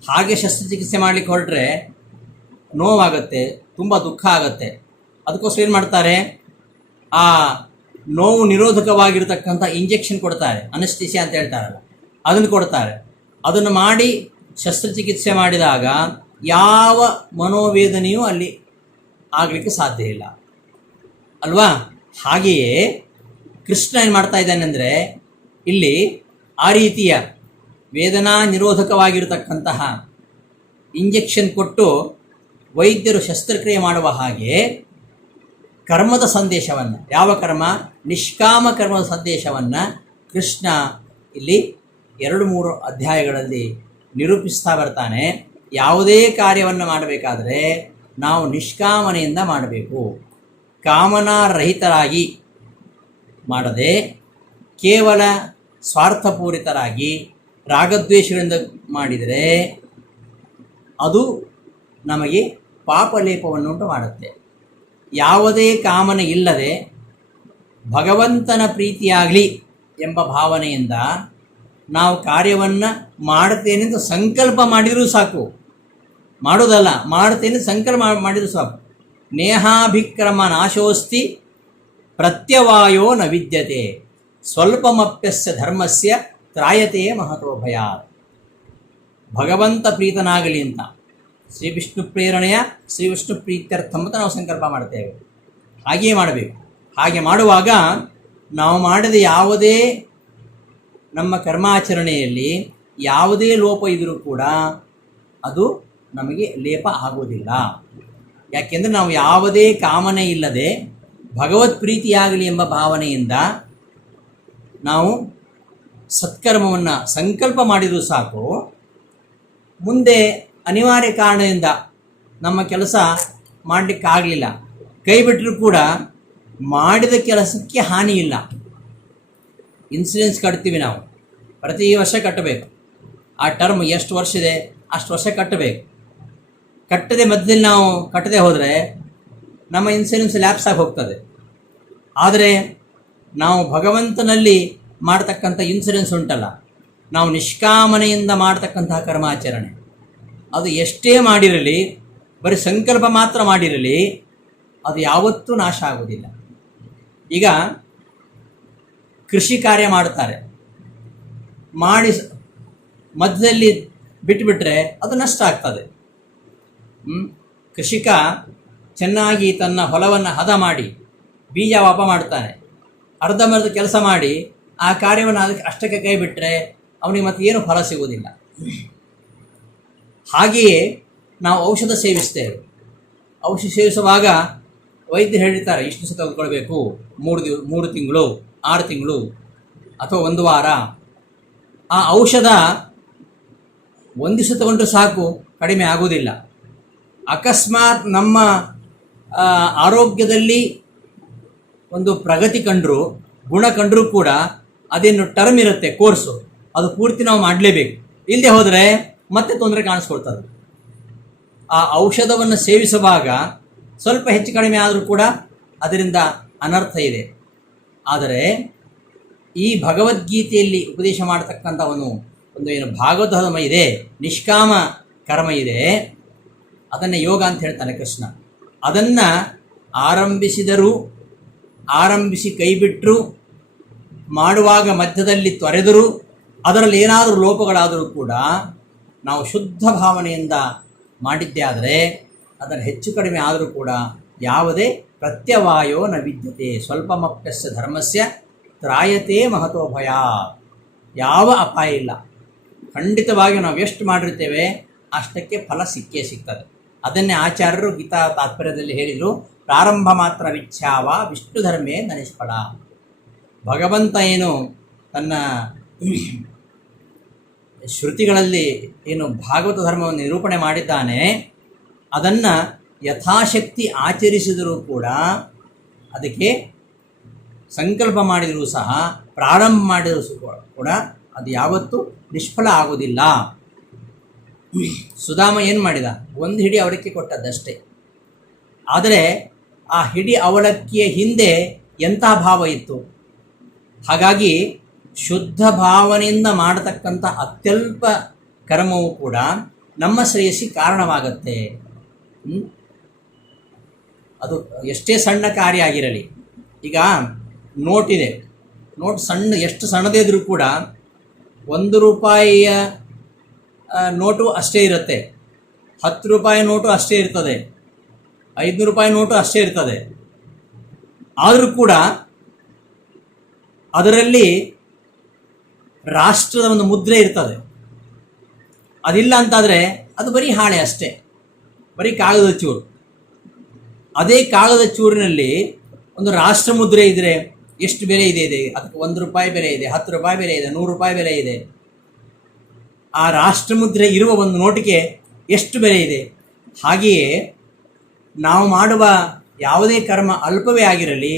ಹಾಗೆ ಶಸ್ತ್ರಚಿಕಿತ್ಸೆ ಮಾಡಲಿಕ್ಕೆ ಹೊರಟ್ರೆ ನೋವಾಗುತ್ತೆ, ತುಂಬ ದುಃಖ ಆಗುತ್ತೆ. ಅದಕ್ಕೋಸ್ಕರ ಏನು ಮಾಡ್ತಾರೆ, ಆ ನೋವು ನಿರೋಧಕವಾಗಿರ್ತಕ್ಕಂಥ ಇಂಜೆಕ್ಷನ್ ಕೊಡ್ತಾರೆ, ಅನಸ್ತೀಸಿಯಾ ಅಂತ ಹೇಳ್ತಾರಲ್ಲ, ಅದನ್ನು ಕೊಡ್ತಾರೆ. ಅದನ್ನು ಮಾಡಿ ಶಸ್ತ್ರಚಿಕಿತ್ಸೆ ಮಾಡಿದಾಗ ಯಾವ ಮನೋವೇದನೆಯೂ ಅಲ್ಲಿ ಆಗಲಿಕ್ಕೆ ಸಾಧ್ಯ ಇಲ್ಲ ಅಲ್ವಾ? ಹಾಗೆಯೇ ಕೃಷ್ಣ ಏನು ಮಾಡ್ತಾ ಇದ್ದಾನೆ ಅಂದರೆ, ಇಲ್ಲಿ ಆ ರೀತಿಯ ವೇದನಾ ನಿರೋಧಕವಾಗಿರತಕ್ಕಂತಹ ಇಂಜೆಕ್ಷನ್ ಕೊಟ್ಟು ವೈದ್ಯರು ಶಸ್ತ್ರಕ್ರಿಯೆ ಮಾಡುವ ಹಾಗೆ ಕರ್ಮದ ಸಂದೇಶವನ್ನು, ಯಾವ ಕರ್ಮ? ನಿಷ್ಕಾಮ ಕರ್ಮದ ಸಂದೇಶವನ್ನು ಕೃಷ್ಣ ಇಲ್ಲಿ 2-3 ಅಧ್ಯಾಯಗಳಲ್ಲಿ ನಿರೂಪಿಸ್ತಾ ಬರ್ತಾನೆ. ಯಾವುದೇ ಕಾರ್ಯವನ್ನು ಮಾಡಬೇಕಾದರೆ ನಾವು ನಿಷ್ಕಾಮನೆಯಿಂದ ಮಾಡಬೇಕು, ಕಾಮನಾರಹಿತರಾಗಿ ಮಾಡದೆ ಕೇವಲ ಸ್ವಾರ್ಥಪೂರಿತರಾಗಿ ರಾಗದ್ವೇಷಗಳಿಂದ ಮಾಡಿದರೆ ಅದು ನಮಗೆ ಪಾಪಲೇಪವನ್ನುಂಟು ಮಾಡುತ್ತೆ. ಯಾವುದೇ ಕಾಮನೆ ಇಲ್ಲದೆ ಭಗವಂತನ ಪ್ರೀತಿಯಾಗಲಿ ಎಂಬ ಭಾವನೆಯಿಂದ ನಾವು ಕಾರ್ಯವನ್ನು ಮಾಡುತ್ತೇನೆಂದು ಸಂಕಲ್ಪ ಮಾಡಿದರೂ ಸಾಕು, ಮಾಡೋದಲ್ಲ, ಮಾಡುತ್ತೇನೆ ಸಂಕಲ್ಪ ಮಾಡಿದರೂ ಸಾಕು. ನೇಹಾಭಿಕ್ರಮ ನಾಶೋಸ್ತಿ ಪ್ರತ್ಯವಾಯೋ ನ ವಿದ್ಯತೆ ಸ್ವಲ್ಪಮಪ್ಯಸ್ಯ ಧರ್ಮಸ್ಯ ತ್ರಾಯತೆ ಮಹತೋ ಭಯಾತ್. ಭಗವಂತ ಪ್ರೀತನಾಗಲಿ ಅಂತ ಶ್ರೀ ವಿಷ್ಣು ಪ್ರೇರಣೆಯ ಶ್ರೀ ವಿಷ್ಣು ಪ್ರೀತ್ಯರ್ಥಂ ಅಂತ ನಾವು ಸಂಕಲ್ಪ ಮಾಡ್ತೇವೆ. ಹಾಗೆಯೇ ಮಾಡಬೇಕು. ಹಾಗೆ ಮಾಡುವಾಗ ನಾವು ಮಾಡಿದ ಯಾವುದೇ ನಮ್ಮ ಕರ್ಮಾಚರಣೆಯಲ್ಲಿ ಯಾವುದೇ ಲೋಪ ಇದ್ದರೂ ಕೂಡ ಅದು ನಮಗೆ ಲೇಪ ಆಗೋದಿಲ್ಲ. ಯಾಕೆಂದರೆ ನಾವು ಯಾವುದೇ ಕಾಮನೆ ಇಲ್ಲದೆ ಭಗವತ್ ಪ್ರೀತಿಯಾಗಲಿ ಎಂಬ ಭಾವನೆಯಿಂದ ನಾವು ಸತ್ಕರ್ಮವನ್ನು ಸಂಕಲ್ಪ ಮಾಡಿದರೂ ಸಾಕು. ಮುಂದೆ ಅನಿವಾರ್ಯ ಕಾರಣದಿಂದ ನಮ್ಮ ಕೆಲಸ ಮಾಡಲಿಕ್ಕಾಗಲಿಲ್ಲ, ಕೈ ಬಿಟ್ಟರೂ ಕೂಡ ಮಾಡಿದ ಕೆಲಸಕ್ಕೆ ಹಾನಿ ಇಲ್ಲ. ಇನ್ಸೂರೆನ್ಸ್ ಕಟ್ತೀವಿ ನಾವು, ಪ್ರತಿ ವರ್ಷ ಕಟ್ಟಬೇಕು. ಆ ಟರ್ಮ್ ಎಷ್ಟು ವರ್ಷ ಇದೆ ಅಷ್ಟು ವರ್ಷ ಕಟ್ಟಬೇಕು. ಕಟ್ಟದೆ ಮಧ್ಯದಲ್ಲಿ ನಾವು ಕಟ್ಟದೆ ಹೋದರೆ ನಮ್ಮ ಇನ್ಸೂರೆನ್ಸ್ ಲ್ಯಾಪ್ಸ್ ಆಗಿ ಹೋಗ್ತದೆ. ಆದರೆ ನಾವು ಭಗವಂತನಲ್ಲಿ ಮಾಡ್ತಕ್ಕಂಥ ಇನ್ಸೂರೆನ್ಸ್ ಉಂಟಲ್ಲ, ನಾವು ನಿಷ್ಕಾಮನೆಯಿಂದ ಮಾಡ್ತಕ್ಕಂತಹ ಕರ್ಮಾಚರಣೆ, ಅದು ಎಷ್ಟೇ ಮಾಡಿರಲಿ ಬರೀ ಸಂಕಲ್ಪ ಮಾತ್ರ ಮಾಡಿರಲಿ, ಅದು ಯಾವತ್ತೂ ನಾಶ ಆಗೋದಿಲ್ಲ. ಈಗ ಕೃಷಿ ಕಾರ್ಯ ಮಾಡ್ತಾರೆ, ಮಾಡಿ ಮಧ್ಯದಲ್ಲಿ ಬಿಟ್ಟುಬಿಟ್ರೆ ಅದು ನಷ್ಟ ಆಗ್ತದೆ. ಕೃಷಿಕ ಚೆನ್ನಾಗಿ ತನ್ನ ಹೊಲವನ್ನು ಹದ ಮಾಡಿ ಬೀಜ ವಾಪ ಮಾಡ್ತಾನೆ, ಅರ್ಧಂಬರ್ಧ ಕೆಲಸ ಮಾಡಿ ಆ ಕಾರ್ಯವನ್ನು ಅದಕ್ಕೆ ಅಷ್ಟಕ್ಕೆ ಕೈ ಬಿಟ್ಟರೆ ಅವನಿಗೆ ಮತ್ತೆ ಏನು ಫಲ ಸಿಗುವುದಿಲ್ಲ. ಹಾಗೆಯೇ ನಾವು ಔಷಧ ಸೇವಿಸ್ತೇವೆ. ಔಷಧ ಸೇವಿಸುವಾಗ ವೈದ್ಯರು ಹೇಳಿರ್ತಾರೆ, ಇಷ್ಟು ದಿವಸ ತೆಗೆದುಕೊಳ್ಬೇಕು, 3 ತಿಂಗಳು, 6 ತಿಂಗಳು ಅಥವಾ 1 ವಾರ. ಆ ಔಷಧ ಒಂದು ದಿವಸ ತಗೊಂಡ್ರೆ ಸಾಕು, ಕಡಿಮೆ ಆಗೋದಿಲ್ಲ. ಅಕಸ್ಮಾತ್ ನಮ್ಮ ಆರೋಗ್ಯದಲ್ಲಿ ಒಂದು ಪ್ರಗತಿ ಕಂಡರೂ, ಗುಣ ಕಂಡರೂ ಕೂಡ ಅದೇನು ಟರ್ಮ್ ಇರುತ್ತೆ, ಕೋರ್ಸು, ಅದು ಪೂರ್ತಿ ನಾವು ಮಾಡಲೇಬೇಕು. ಇಲ್ಲದೆ ಹೋದರೆ ಮತ್ತೆ ತೊಂದರೆ ಕಾಣಿಸ್ಕೊಳ್ತದೆ. ಆ ಔಷಧವನ್ನು ಸೇವಿಸುವಾಗ ಸ್ವಲ್ಪ ಹೆಚ್ಚು ಕಡಿಮೆ ಆದರೂ ಕೂಡ ಅದರಿಂದ ಅನರ್ಥ ಇದೆ. ಆದರೆ ಈ ಭಗವದ್ಗೀತೆಯಲ್ಲಿ ಉಪದೇಶ ಮಾಡತಕ್ಕಂಥ ಒಂದು ಏನು ಭಾಗವತ ಧರ್ಮ ಇದೆ, ನಿಷ್ಕಾಮ ಕರ್ಮ ಇದೆ, ಅದನ್ನು ಯೋಗ ಅಂತ ಹೇಳ್ತಾನೆ ಕೃಷ್ಣ. ಅದನ್ನು ಆರಂಭಿಸಿ ಕೈಬಿಟ್ಟರು, ಮಾಡುವಾಗ ಮಧ್ಯದಲ್ಲಿ ತೊರೆದರೂ, ಅದರಲ್ಲಿ ಏನಾದರೂ ಲೋಪಗಳಾದರೂ ಕೂಡ ನಾವು ಶುದ್ಧ ಭಾವನೆಯಿಂದ ಮಾಡಿದ್ದೇ ಆದರೆ ಅದನ್ನು ಹೆಚ್ಚು ಕಡಿಮೆ ಆದರೂ ಕೂಡ ಯಾವುದೇ ಪ್ರತ್ಯವಾಯೋ ನ ವಿದ್ಯತೆ ಸ್ವಲ್ಪಮಪ್ಯಸ್ಯ ಧರ್ಮಸ್ಯ ತ್ರಾಯತೆ ಮಹತೋ ಭಯ. ಯಾವ ಅಪಾಯ ಇಲ್ಲ. ಖಂಡಿತವಾಗಿ ನಾವು ಎಷ್ಟು ಮಾಡಿರ್ತೇವೆ ಅಷ್ಟಕ್ಕೆ ಫಲ ಸಿಕ್ಕೇ ಸಿಗ್ತದೆ. ಅದನ್ನೇ ಆಚಾರ್ಯರು ಗೀತಾ ತಾತ್ಪರ್ಯದಲ್ಲಿ ಹೇಳಿದರು, ಪ್ರಾರಂಭ ಮಾತ್ರ ವಿಚ್ಛಾವ ವಿಷ್ಣು ಧರ್ಮೇ ನ ನಿಷ್ಫಲ. ಭಗವಂತ ಏನು ತನ್ನ ಶ್ರುತಿಗಳಲ್ಲಿ ಏನು ಭಾಗವತ ಧರ್ಮವನ್ನು ನಿರೂಪಣೆ ಮಾಡಿದ್ದಾನೆ, ಅದನ್ನು ಯಥಾಶಕ್ತಿ ಆಚರಿಸಿದರೂ ಕೂಡ, ಅದಕ್ಕೆ ಸಂಕಲ್ಪ ಮಾಡಿದರೂ ಸಹ, ಪ್ರಾರಂಭ ಮಾಡಿದರೂ ಕೂಡ ಅದು ಯಾವತ್ತೂ ನಿಷ್ಫಲ ಆಗೋದಿಲ್ಲ. ಸುಧಾಮ ಏನು ಮಾಡಿದ? ಒಂದು ಹಿಡಿ ಅವಲಕ್ಕಿ ಕೊಟ್ಟದ್ದಷ್ಟೇ. ಆದರೆ ಆ ಹಿಡಿ ಅವಲಕ್ಕಿಯ ಹಿಂದೆ ಎಂಥ ಭಾವ ಇತ್ತು. ಹಾಗಾಗಿ ಶುದ್ಧ ಭಾವನೆಯಿಂದ ಮಾಡತಕ್ಕಂಥ ಅತ್ಯಲ್ಪ ಕರ್ಮವೂ ಕೂಡ ನಮ್ಮ ಶ್ರೇಯಸ್ಸಿ ಕಾರಣವಾಗತ್ತೆ. ಅದು ಎಷ್ಟೇ ಸಣ್ಣ ಕಾರ್ಯ ಆಗಿರಲಿ. ಈಗ ನೋಟ್ ಇದೆ, ನೋಟ್ ಎಷ್ಟು ಸಣ್ಣದೇ ಇದ್ರೂ ಕೂಡ 1 ರೂಪಾಯಿಯ ನೋಟು ಅಷ್ಟೇ ಇರುತ್ತೆ, 10 ರೂಪಾಯಿ ನೋಟು ಅಷ್ಟೇ ಇರ್ತದೆ, 500 ರೂಪಾಯಿ ನೋಟು ಅಷ್ಟೇ ಇರ್ತದೆ. ಆದರೂ ಕೂಡ ಅದರಲ್ಲಿ ರಾಷ್ಟ್ರದ ಒಂದು ಮುದ್ರೆ ಇರ್ತದೆ. ಅದಿಲ್ಲ ಅಂತಾದರೆ ಅದು ಬರೀ ಹಾಳೆ ಅಷ್ಟೇ, ಬರೀ ಕಾಗದ ಚೂರು. ಅದೇ ಕಾಗದ ಚೂರಿನಲ್ಲಿ ಒಂದು ರಾಷ್ಟ್ರ ಮುದ್ರೆ ಇದ್ದರೆ ಎಷ್ಟು ಬೆಲೆ ಇದೆ? ಅದಕ್ಕೆ 1 ರೂಪಾಯಿ ಬೆಲೆ ಇದೆ, 10 ರೂಪಾಯಿ ಬೆಲೆ ಇದೆ, 100 ರೂಪಾಯಿ ಬೆಲೆ ಇದೆ. ಆ ರಾಷ್ಟ್ರ ಮುದ್ರೆ ಇರುವ ಒಂದು ನೋಟಿಗೆ ಎಷ್ಟು ಬೆಲೆ ಇದೆ? ಹಾಗೆಯೇ ನಾವು ಮಾಡುವ ಯಾವುದೇ ಕರ್ಮ ಅಲ್ಪವೇ ಆಗಿರಲಿ,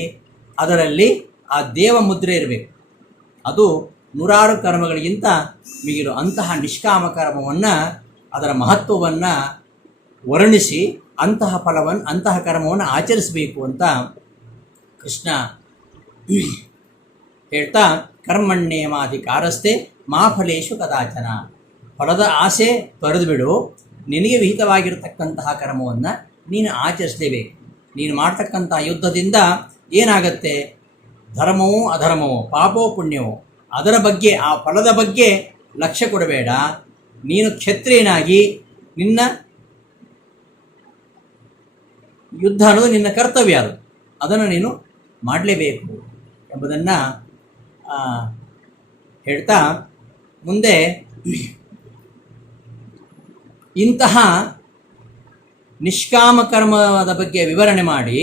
ಅದರಲ್ಲಿ ಆ ದೇವ ಮುದ್ರೆ ಇರಬೇಕು. ಅದು 100 ಕರ್ಮಗಳಿಗಿಂತ ಮಿಗಿಲು. ಅಂತಹ ನಿಷ್ಕಾಮ ಕರ್ಮವನ್ನು, ಅದರ ಮಹತ್ವವನ್ನು ವರ್ಣಿಸಿ ಅಂತಹ ಕರ್ಮವನ್ನು ಆಚರಿಸಬೇಕು ಅಂತ ಕೃಷ್ಣ ಹೇಳ್ತಾ, ಕರ್ಮಣ್ಯೇಮಾಧಿಕಾರಸ್ಥೆ ಮಾ ಫಲೇಶು ಕದಾಚನ. ಫಲದ ಆಸೆ ತೊರೆದು ಬಿಡು, ನಿನಗೆ ವಿಹಿತವಾಗಿರತಕ್ಕಂತಹ ಕರ್ಮವನ್ನು ನೀನು ಆಚರಿಸಲೇಬೇಕು. ನೀನು ಮಾಡ್ತಕ್ಕಂಥ ಯುದ್ಧದಿಂದ ಏನಾಗತ್ತೆ? ಧರ್ಮವೋ ಅಧರ್ಮವೋ, ಪಾಪೋ ಪುಣ್ಯವೋ, ಅದರ ಬಗ್ಗೆ, ಆ ಫಲದ ಬಗ್ಗೆ ಲಕ್ಷ್ಯ ಕೊಡಬೇಡ. ನೀನು ಕ್ಷತ್ರಿಯನಾಗಿ ನಿನ್ನ ಯುದ್ಧ ಅನ್ನೋದು ನಿನ್ನ ಕರ್ತವ್ಯ, ಅದನ್ನು ನೀನು ಮಾಡಲೇಬೇಕು ಎಂಬುದನ್ನು ಹೇಳ್ತಾ ಮುಂದೆ ಇಂತಹ ನಿಷ್ಕಾಮ ಕರ್ಮದ ಬಗ್ಗೆ ವಿವರಣೆ ಮಾಡಿ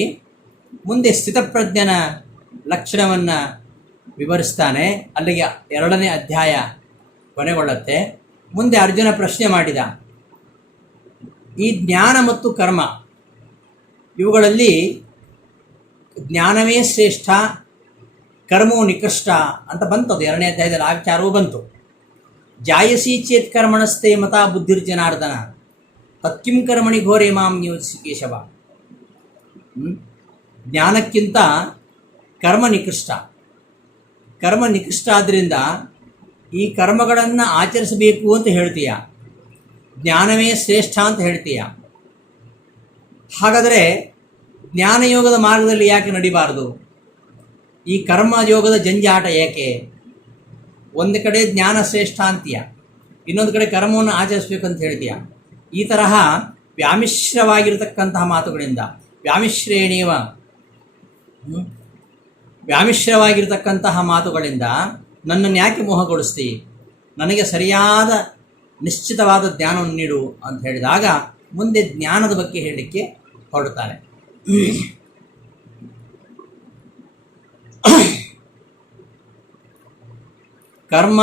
ಮುಂದೆ ಸ್ಥಿತಪ್ರಜ್ಞನ ಲಕ್ಷಣವನ್ನು ವಿವರಿಸ್ತಾನೆ. ಅಲ್ಲಿಗೆ 2ನೇ ಅಧ್ಯಾಯ ಕೊನೆಗೊಳ್ಳುತ್ತೆ. ಮುಂದೆ ಅರ್ಜುನ ಪ್ರಶ್ನೆ ಮಾಡಿದ, ಈ ಜ್ಞಾನ ಮತ್ತು ಕರ್ಮ ಇವುಗಳಲ್ಲಿ ಜ್ಞಾನವೇ ಶ್ರೇಷ್ಠ, ಕರ್ಮೋ ನಿಕೃಷ್ಟ ಅಂತ ಬಂತದು 2ನೇ ಅಧ್ಯಾಯದಲ್ಲಿ. ಆಚಾರವೂ ಬಂತು. ಜಾಯಸಿ ಚೇತ್ ಕರ್ಮಣಸ್ಥೆ ಮತಾ ಬುದ್ಧಿರ್ಜನಾರ್ದನ ತತ್ಕಿಂ ಕರ್ಮಣಿ ಘೋರೆ ಮಾಂ ನಿಯೋಜಿಸಿ ಕೇಶವ. ಜ್ಞಾನಕ್ಕಿಂತ ಕರ್ಮ ನಿಕೃಷ್ಟ. ಕರ್ಮ ನಿಕೃಷ್ಟ ಆದ್ದರಿಂದ ಈ ಕರ್ಮಗಳನ್ನು ಆಚರಿಸಬೇಕು ಅಂತ ಹೇಳ್ತೀಯ, ಜ್ಞಾನವೇ ಶ್ರೇಷ್ಠ ಅಂತ ಹೇಳ್ತೀಯ. ಹಾಗಾದರೆ ಜ್ಞಾನಯೋಗದ ಮಾರ್ಗದಲ್ಲಿ ಯಾಕೆ ನಡಿಬಾರದು? ಈ ಕರ್ಮಯೋಗದ ಜಂಜಾಟ ಏಕೆ? ಒಂದು ಕಡೆ ಜ್ಞಾನ ಶ್ರೇಷ್ಠ ಅಂತೀಯ, ಇನ್ನೊಂದು ಕಡೆ ಕರ್ಮವನ್ನು ಆಚರಿಸ್ಬೇಕಂತ ಹೇಳ್ತೀಯ. ಈ ತರಹ ವ್ಯಾಮಿಶ್ರವಾಗಿರತಕ್ಕಂತಹ ಮಾತುಗಳಿಂದ ವ್ಯಾಮಿಶ್ರವಾಗಿರತಕ್ಕಂತಹ ಮಾತುಗಳಿಂದ ನನ್ನನ್ನು ಯಾಕೆ ಮೋಹಗೊಳಿಸ್ತಿ? ನನಗೆ ಸರಿಯಾದ ನಿಶ್ಚಿತವಾದ ಜ್ಞಾನವನ್ನು ನೀಡು ಅಂತ ಹೇಳಿದಾಗ ಮುಂದೆ ಜ್ಞಾನದ ಬಗ್ಗೆ ಹೇಳಲಿಕ್ಕೆ ಹೊರಡುತ್ತಾರೆ. ಕರ್ಮ,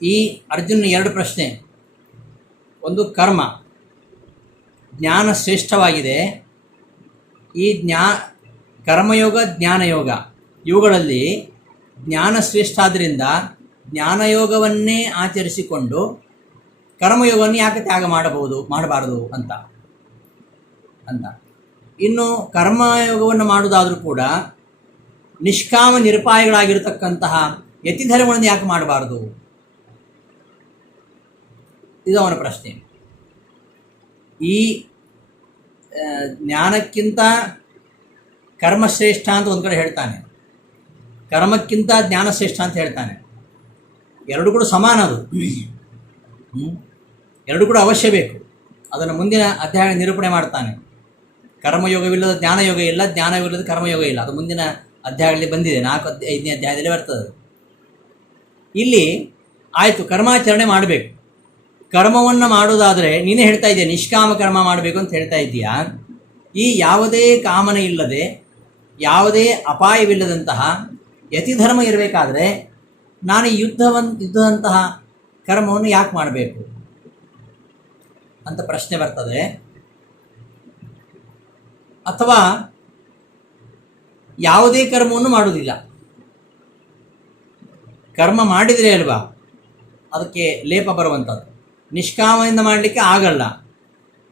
ಈ ಅರ್ಜುನ ಎರಡು ಪ್ರಶ್ನೆ. ಒಂದು, ಕರ್ಮ ಜ್ಞಾನ ಶ್ರೇಷ್ಠವಾಗಿದೆ. ಈ ಕರ್ಮಯೋಗ ಜ್ಞಾನಯೋಗ ಇವುಗಳಲ್ಲಿ ಜ್ಞಾನ ಶ್ರೇಷ್ಠ ಆದ್ದರಿಂದ ಜ್ಞಾನಯೋಗವನ್ನೇ ಆಚರಿಸಿಕೊಂಡು ಕರ್ಮಯೋಗವನ್ನು ಯಾಕೆ ತ್ಯಾಗ ಮಾಡಬಾರದು ಅಂತ. ಇನ್ನು ಕರ್ಮಯೋಗವನ್ನು ಮಾಡುವುದಾದರೂ ಕೂಡ ನಿಷ್ಕಾಮ ನಿರುಪಾಯಗಳಾಗಿರತಕ್ಕಂತಹ ಯತಿಧರ್ಮಗಳನ್ನು ಯಾಕೆ ಮಾಡಬಾರದು? ಇದು ಅವನ ಪ್ರಶ್ನೆ. ಈ ಜ್ಞಾನಕ್ಕಿಂತ ಕರ್ಮಶ್ರೇಷ್ಠ ಅಂತ ಒಂದು ಕಡೆ ಹೇಳ್ತಾನೆ, ಕರ್ಮಕ್ಕಿಂತ ಜ್ಞಾನ ಶ್ರೇಷ್ಠ ಅಂತ ಹೇಳ್ತಾನೆ. ಎರಡು ಕೂಡ ಸಮಾನ, ಅದು ಎರಡು ಕೂಡ ಅವಶ್ಯ ಬೇಕು. ಅದನ್ನು ಮುಂದಿನ ಅಧ್ಯಾಯ ನಿರೂಪಣೆ ಮಾಡ್ತಾನೆ. ಕರ್ಮಯೋಗವಿಲ್ಲದ ಜ್ಞಾನಯೋಗ ಇಲ್ಲ, ಜ್ಞಾನವಿಲ್ಲದ ಕರ್ಮಯೋಗ ಇಲ್ಲ. ಅದು ಮುಂದಿನ ಅಧ್ಯಾಯಗಳಲ್ಲಿ ಬಂದಿದೆ, 4-5ನೇ ಅಧ್ಯಾಯದಲ್ಲಿ ಬರ್ತದೆ. ಇಲ್ಲಿ ಆಯಿತು, ಕರ್ಮಾಚರಣೆ ಮಾಡಬೇಕು. ಕರ್ಮವನ್ನು ಮಾಡೋದಾದರೆ ನೀನೇ ಹೇಳ್ತಾ ಇದೆಯಾ ನಿಷ್ಕಾಮ ಕರ್ಮ ಮಾಡಬೇಕು ಅಂತ ಹೇಳ್ತಾ ಇದ್ದೀಯಾ. ಈ ಯಾವುದೇ ಕಾಮನೆ ಇಲ್ಲದೆ, ಯಾವುದೇ ಅಪಾಯವಿಲ್ಲದಂತಹ ಯತಿಧರ್ಮ ಇರಬೇಕಾದ್ರೆ ನಾನು ಯುದ್ಧದಂತಹ ಕರ್ಮವನ್ನು ಯಾಕೆ ಮಾಡಬೇಕು ಅಂತ ಪ್ರಶ್ನೆ ಬರ್ತದೆ. ಅಥವಾ ಯಾವುದೇ ಕರ್ಮವನ್ನು ಮಾಡುವುದಿಲ್ಲ, ಕರ್ಮ ಮಾಡಿದರೆ ಅಲ್ವಾ ಅದಕ್ಕೆ ಲೇಪ ಬರುವಂಥದ್ದು. ನಿಷ್ಕಾಮದಿಂದ ಮಾಡಲಿಕ್ಕೆ ಆಗಲ್ಲ,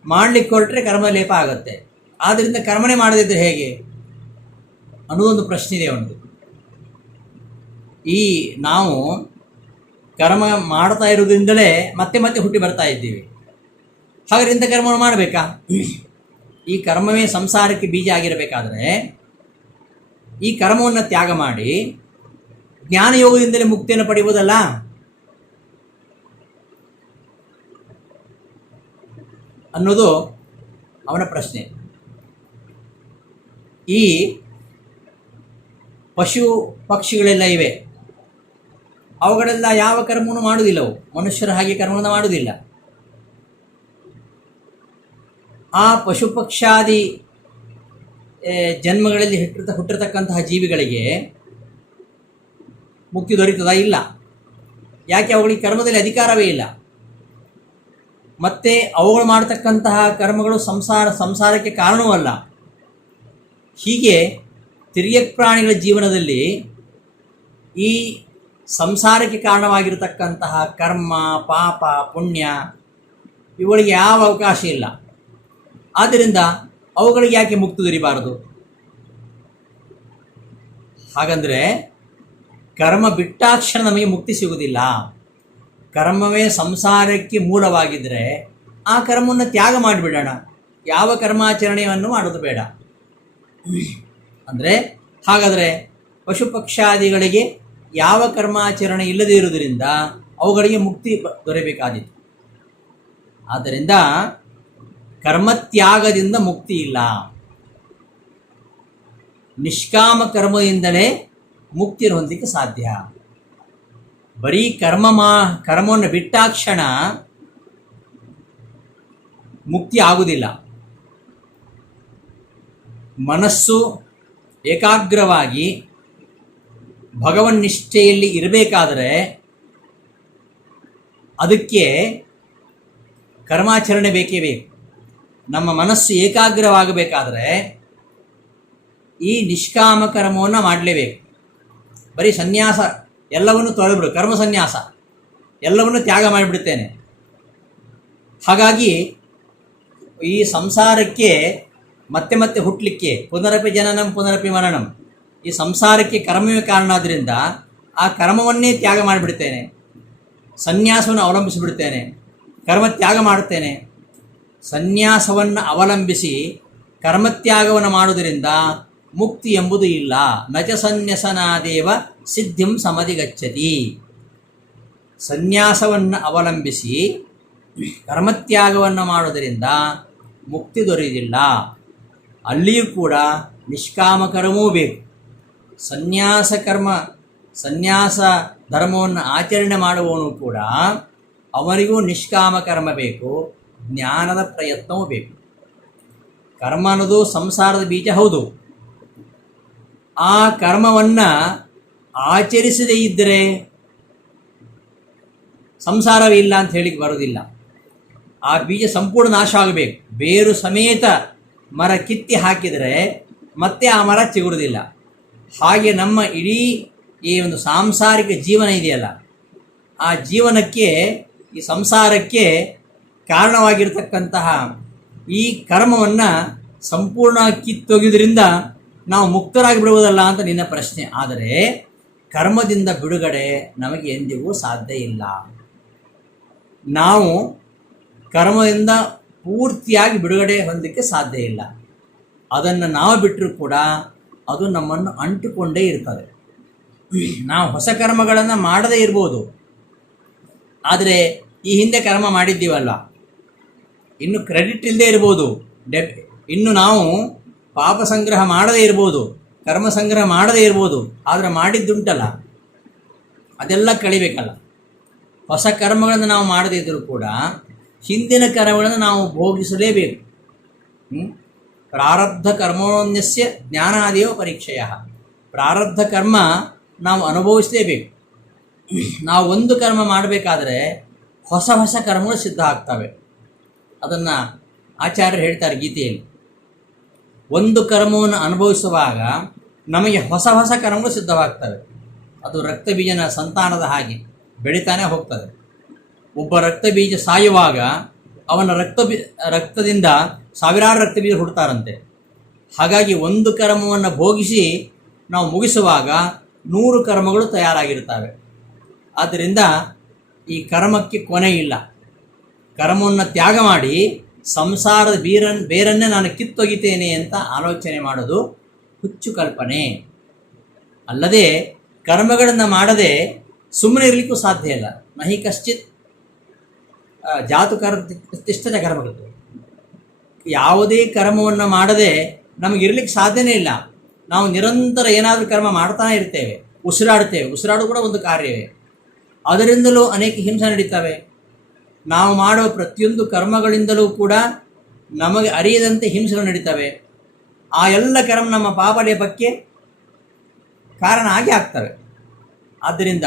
ಮಾಡಲಿಕ್ಕೆ ಹೊರಟ್ರೆ ಕರ್ಮ ಲೇಪ ಆಗುತ್ತೆ. ಆದ್ದರಿಂದ ಕರ್ಮನೆ ಮಾಡದಿದ್ದರೆ ಹೇಗೆ ಅನ್ನೋದೊಂದು ಪ್ರಶ್ನೆ ಇದೆ ಒಂದು. ಈ ನಾವು ಕರ್ಮ ಮಾಡ್ತಾ ಇರೋದ್ರಿಂದಲೇ ಮತ್ತೆ ಮತ್ತೆ ಹುಟ್ಟಿ ಬರ್ತಾ ಇದ್ದೀವಿ. ಹಾಗಾದ್ರೆ ಇಂಥ ಕರ್ಮವನ್ನು ಮಾಡಬೇಕಾ? ಈ ಕರ್ಮವೇ ಸಂಸಾರಕ್ಕೆ ಬೀಜ ಆಗಿರಬೇಕಾದ್ರೆ ಈ ಕರ್ಮವನ್ನು ತ್ಯಾಗ ಮಾಡಿ ಜ್ಞಾನಯೋಗದಿಂದಲೇ ಮುಕ್ತಿಯನ್ನು ಪಡೆಯುವುದಲ್ಲ. ಅನ್ನೋದು ಅವನ ಪ್ರಶ್ನೆ. ಈ ಪಶು ಪಕ್ಷಿಗಳೆಲ್ಲ ಇವೆ, ಅವುಗಳೆಲ್ಲ ಯಾವ ಕರ್ಮವನ್ನು ಮಾಡುವುದಿಲ್ಲವು, ಮನುಷ್ಯರ ಹಾಗೆ ಕರ್ಮವನ್ನು ಮಾಡುವುದಿಲ್ಲ. ಆ ಪಶು ಪಕ್ಷಾದಿ ಜನ್ಮಗಳಲ್ಲಿ ಹುಟ್ಟಿರತಕ್ಕಂತಹ ಜೀವಿಗಳಿಗೆ ಮುಕ್ತಿ ದೊರೀತದ? ಇಲ್ಲ. ಯಾಕೆ? ಅವುಗಳಿಗೆ ಕರ್ಮದಲ್ಲಿ ಅಧಿಕಾರವೇ ಇಲ್ಲ. ಮತ್ತು ಅವುಗಳು ಮಾಡತಕ್ಕಂತಹ ಕರ್ಮಗಳು ಸಂಸಾರಕ್ಕೆ ಕಾರಣವೂ ಅಲ್ಲ. ಹೀಗೆ ತಿರ್ಯಕ್ ಪ್ರಾಣಿಗಳ ಜೀವನದಲ್ಲಿ ಈ ಸಂಸಾರಕ್ಕೆ ಕಾರಣವಾಗಿರತಕ್ಕಂತಹ ಕರ್ಮ, ಪಾಪ, ಪುಣ್ಯ ಇವುಗಳಿಗೆ ಯಾವ ಅವಕಾಶ ಇಲ್ಲ. ಆದ್ದರಿಂದ ಅವುಗಳಿಗೆ ಯಾಕೆ ಮುಕ್ತಿ ದೊರೀಬಾರದು? ಹಾಗಂದರೆ ಕರ್ಮ ಬಿಟ್ಟಾಕ್ಷಣ ನಮಗೆ ಮುಕ್ತಿ ಸಿಗುವುದಿಲ್ಲ. ಕರ್ಮವೇ ಸಂಸಾರಕ್ಕೆ ಮೂಲವಾಗಿದ್ದರೆ ಆ ಕರ್ಮವನ್ನು ತ್ಯಾಗ ಮಾಡಿಬಿಡೋಣ, ಯಾವ ಕರ್ಮಾಚರಣೆಯನ್ನು ಮಾಡೋದು ಬೇಡ. ಅಂದರೆ ಹಾಗಾದರೆ ಪಶು ಪಕ್ಷಾದಿಗಳಿಗೆ ಯಾವ ಕರ್ಮಾಚರಣೆ ಇಲ್ಲದೇ ಇರುವುದರಿಂದ ಅವುಗಳಿಗೆ ಮುಕ್ತಿ ದೊರೆಯಬೇಕಾದೀತು. ಆದ್ದರಿಂದ ಕರ್ಮತ್ಯಾಗದಿಂದ ಮುಕ್ತಿ ಇಲ್ಲ, ನಿಷ್ಕಾಮ ಕರ್ಮದಿಂದಲೇ ಮುಕ್ತಿ ಹೊಂದಲಿಕ್ಕೆ ಸಾಧ್ಯ. ಬರೀ ಕರ್ಮವನ್ನು ಬಿಟ್ಟಾಕ್ಷಣ ಮುಕ್ತಿ ಆಗುವುದಿಲ್ಲ. ಮನಸ್ಸು ಏಕಾಗ್ರವಾಗಿ ಭಗವನ್ನಿಷ್ಠೆಯಲ್ಲಿ ಇರಬೇಕಾದರೆ ಅದಕ್ಕೆ ಕರ್ಮಾಚರಣೆ ಬೇಕೇ ಬೇಕು. ನಮ್ಮ ಮನಸ್ಸು ಏಕಾಗ್ರವಾಗಬೇಕಾದರೆ ಈ ನಿಷ್ಕಾಮ ಕರ್ಮವನ್ನು ಮಾಡಲೇಬೇಕು. ಬರೀ ಸನ್ಯಾಸ ಎಲ್ಲವನ್ನು ತೊಳೆಬಿಡು, ಕರ್ಮ ಸನ್ಯಾಸ ಎಲ್ಲವನ್ನು ತ್ಯಾಗ ಮಾಡಿಬಿಡುತ್ತೇನೆ. ಹಾಗಾಗಿ ಈ ಸಂಸಾರಕ್ಕೆ ಮತ್ತೆ ಮತ್ತೆ ಹುಟ್ಟಲಿಕ್ಕೆ ಪುನರಪಿ ಜನನಂ ಪುನರಪಿ ಮರಣಂ, ಈ ಸಂಸಾರಕ್ಕೆ ಕರ್ಮವೇ ಕಾರಣ. ಆದ್ದರಿಂದ ಆ ಕರ್ಮವನ್ನೇ ತ್ಯಾಗ ಮಾಡಿಬಿಡ್ತೇನೆ, ಸನ್ಯಾಸವನ್ನು ಅವಲಂಬಿಸಿಬಿಡ್ತೇನೆ, ಕರ್ಮ ತ್ಯಾಗ ಮಾಡುತ್ತೇನೆ. ಸನ್ಯಾಸವನ್ನು ಅವಲಂಬಿಸಿ ಕರ್ಮತ್ಯಾಗವನ್ನು ಮಾಡುವುದರಿಂದ ಮುಕ್ತಿ ಎಂಬುದು ಇಲ್ಲ. ನಚ ಸನ್ಯಾಸನಾದೇವ ಸಿದ್ಧಿಂ ಸಮಧಿಗಚ್ಚತಿ. ಸನ್ಯಾಸವನ್ನು ಅವಲಂಬಿಸಿ ಕರ್ಮತ್ಯಾಗವನ್ನು ಮಾಡುವುದರಿಂದ ಮುಕ್ತಿ ದೊರೆಯುವುದಿಲ್ಲ. ಅಲ್ಲಿಯೂ ಕೂಡ ನಿಷ್ಕಾಮ ಕರ್ಮವೂ ಬೇಕು. ಸನ್ಯಾಸ ಧರ್ಮವನ್ನು ಆಚರಣೆ ಮಾಡುವವನು ಕೂಡ ಅವನಿಗೂ ನಿಷ್ಕಾಮ ಕರ್ಮ ಬೇಕು, ಜ್ಞಾನದ ಪ್ರಯತ್ನವೂ ಬೇಕು. ಕರ್ಮ ಅನ್ನೋದು ಸಂಸಾರದ ಬೀಜ ಹೌದು. ಆ ಕರ್ಮವನ್ನು ಆಚರಿಸದೇ ಇದ್ದರೆ ಸಂಸಾರವೇ ಇಲ್ಲ ಅಂತ ಹೇಳಿಕ್ಕೆ ಬರೋದಿಲ್ಲ. ಆ ಬೀಜ ಸಂಪೂರ್ಣ ನಾಶ ಆಗಬೇಕು. ಬೇರು ಸಮೇತ ಮರ ಕಿತ್ತಿ ಹಾಕಿದರೆ ಮತ್ತೆ ಆ ಮರ ಚಿಗುರುವುದಿಲ್ಲ. ಹಾಗೆ ನಮ್ಮ ಇಡೀ ಈ ಒಂದು ಸಾಂಸಾರಿಕ ಜೀವನ ಇದೆಯಲ್ಲ, ಆ ಜೀವನಕ್ಕೆ, ಈ ಸಂಸಾರಕ್ಕೆ ಕಾರಣವಾಗಿರ್ತಕ್ಕಂತಹ ಈ ಕರ್ಮವನ್ನು ಸಂಪೂರ್ಣ ಕಿತ್ತೊಗೆಯುವುದರಿಂದ ನಾವು ಮುಕ್ತರಾಗಿ ಬಿಡುವುದಲ್ಲ ಅಂತ ನಿನ್ನ ಪ್ರಶ್ನೆ. ಆದರೆ ಕರ್ಮದಿಂದ ಬಿಡುಗಡೆ ನಮಗೆ ಎಂದಿಗೂ ಸಾಧ್ಯ ಇಲ್ಲ. ನಾವು ಕರ್ಮದಿಂದ ಪೂರ್ತಿಯಾಗಿ ಬಿಡುಗಡೆ ಹೊಂದಲಿಕ್ಕೆ ಸಾಧ್ಯ ಇಲ್ಲ. ಅದನ್ನು ನಾವು ಬಿಟ್ಟರೂ ಕೂಡ ಅದು ನಮ್ಮನ್ನು ಅಂಟಿಕೊಂಡೇ ಇರ್ತದೆ. ನಾವು ಹೊಸ ಕರ್ಮಗಳನ್ನು ಮಾಡದೇ ಇರ್ಬೋದು, ಆದರೆ ಈ ಹಿಂದೆ ಕರ್ಮ ಮಾಡಿದ್ದೀವಲ್ಲ, ಇನ್ನು ಕ್ರೆಡಿಟ್ ಇಲ್ಲದೆ ಇರ್ಬೋದು, ಇನ್ನು ನಾವು ಪಾಪ ಸಂಗ್ರಹ ಮಾಡದೇ ಇರ್ಬೋದು, ಕರ್ಮ ಸಂಗ್ರಹ ಮಾಡದೇ ಇರ್ಬೋದು, ಆದರೆ ಮಾಡಿದ್ದುಂಟಲ್ಲ ಅದೆಲ್ಲ ಕಳಿಬೇಕಲ್ಲ. ಹೊಸ ಕರ್ಮಗಳನ್ನು ನಾವು ಮಾಡದೇ ಇದ್ದರೂ ಕೂಡ ಹಿಂದಿನ ಕರ್ಮಗಳನ್ನು ನಾವು ಭೋಗಿಸಲೇಬೇಕು. ಪ್ರಾರಬ್ಧ ಕರ್ಮೋನ್ಯಸ್ಯ ಜ್ಞಾನಾದೇವ ಪರೀಕ್ಷೆಯ. ಪ್ರಾರಬ್ಧ ಕರ್ಮ ನಾವು ಅನುಭವಿಸಲೇಬೇಕು. ನಾವು ಒಂದು ಕರ್ಮ ಮಾಡಬೇಕಾದ್ರೆ ಹೊಸ ಹೊಸ ಕರ್ಮಗಳು ಸಿದ್ಧ ಆಗ್ತವೆ. ಅದನ್ನು ಆಚಾರ್ಯರು ಹೇಳ್ತಾರೆ ಗೀತೆಯಲ್ಲಿ. ಒಂದು ಕರ್ಮವನ್ನು ಅನುಭವಿಸುವಾಗ ನಮಗೆ ಹೊಸ ಹೊಸ ಕರ್ಮಗಳು ಸಿದ್ಧವಾಗ್ತವೆ. ಅದು ರಕ್ತ ಬೀಜನ ಸಂತಾನದ ಹಾಗೆ ಬೆಳೀತಾನೆ ಹೋಗ್ತದೆ. ಒಬ್ಬ ರಕ್ತ ಬೀಜ ಸಾಯುವಾಗ ಅವನ ರಕ್ತದಿಂದ ಸಾವಿರಾರು ರಕ್ತ ಬೀಜ ಹುಡ್ತಾರಂತೆ. ಹಾಗಾಗಿ ಒಂದು ಕರ್ಮವನ್ನು ಭೋಗಿಸಿ ನಾವು ಮುಗಿಸುವಾಗ 100 ಕರ್ಮಗಳು ತಯಾರಾಗಿರ್ತವೆ. ಆದ್ದರಿಂದ ಈ ಕರ್ಮಕ್ಕೆ ಕೊನೆ ಇಲ್ಲ. ಕರ್ಮವನ್ನು ತ್ಯಾಗ ಮಾಡಿ ಸಂಸಾರದ ಬೇರನ್ನೇ ನಾನು ಕಿತ್ತೊಗಿತೇನೆ ಅಂತ ಆಲೋಚನೆ ಮಾಡೋದು ಹುಚ್ಚು ಕಲ್ಪನೆ. ಅಲ್ಲದೆ ಕರ್ಮಗಳನ್ನು ಮಾಡದೆ ಸುಮ್ಮನೆ ಇರಲಿಕ್ಕೂ ಸಾಧ್ಯ ಇಲ್ಲ. ನಹಿ ಕಶ್ಚಿತ್ ಜಾತು ತಿಷ್ಠದ ಕರ್ಮಗಳು. ಯಾವುದೇ ಕರ್ಮವನ್ನು ಮಾಡದೆ ನಮಗಿರ್ಲಿಕ್ಕೆ ಸಾಧ್ಯನೇ ಇಲ್ಲ. ನಾವು ನಿರಂತರ ಏನಾದರೂ ಕರ್ಮ ಮಾಡ್ತಾನೆ ಇರ್ತೇವೆ, ಉಸಿರಾಡ್ತೇವೆ. ಉಸಿರಾಡು ಕೂಡ ಒಂದು ಕಾರ್ಯವೇ. ಅದರಿಂದಲೂ ಅನೇಕ ಹಿಂಸೆ ನಡೀತವೆ. ನಾವು ಮಾಡುವ ಪ್ರತಿಯೊಂದು ಕರ್ಮಗಳಿಂದಲೂ ಕೂಡ ನಮಗೆ ಅರಿಯದಂತೆ ಹಿಂಸೆಗಳು ನಡೀತವೆ. ಆ ಎಲ್ಲ ಕರ್ಮ ನಮ್ಮ ಪಾಪಲೇಪಕ್ಕೆ ಕಾರಣ ಆಗಿ ಆಗ್ತವೆ. ಆದ್ದರಿಂದ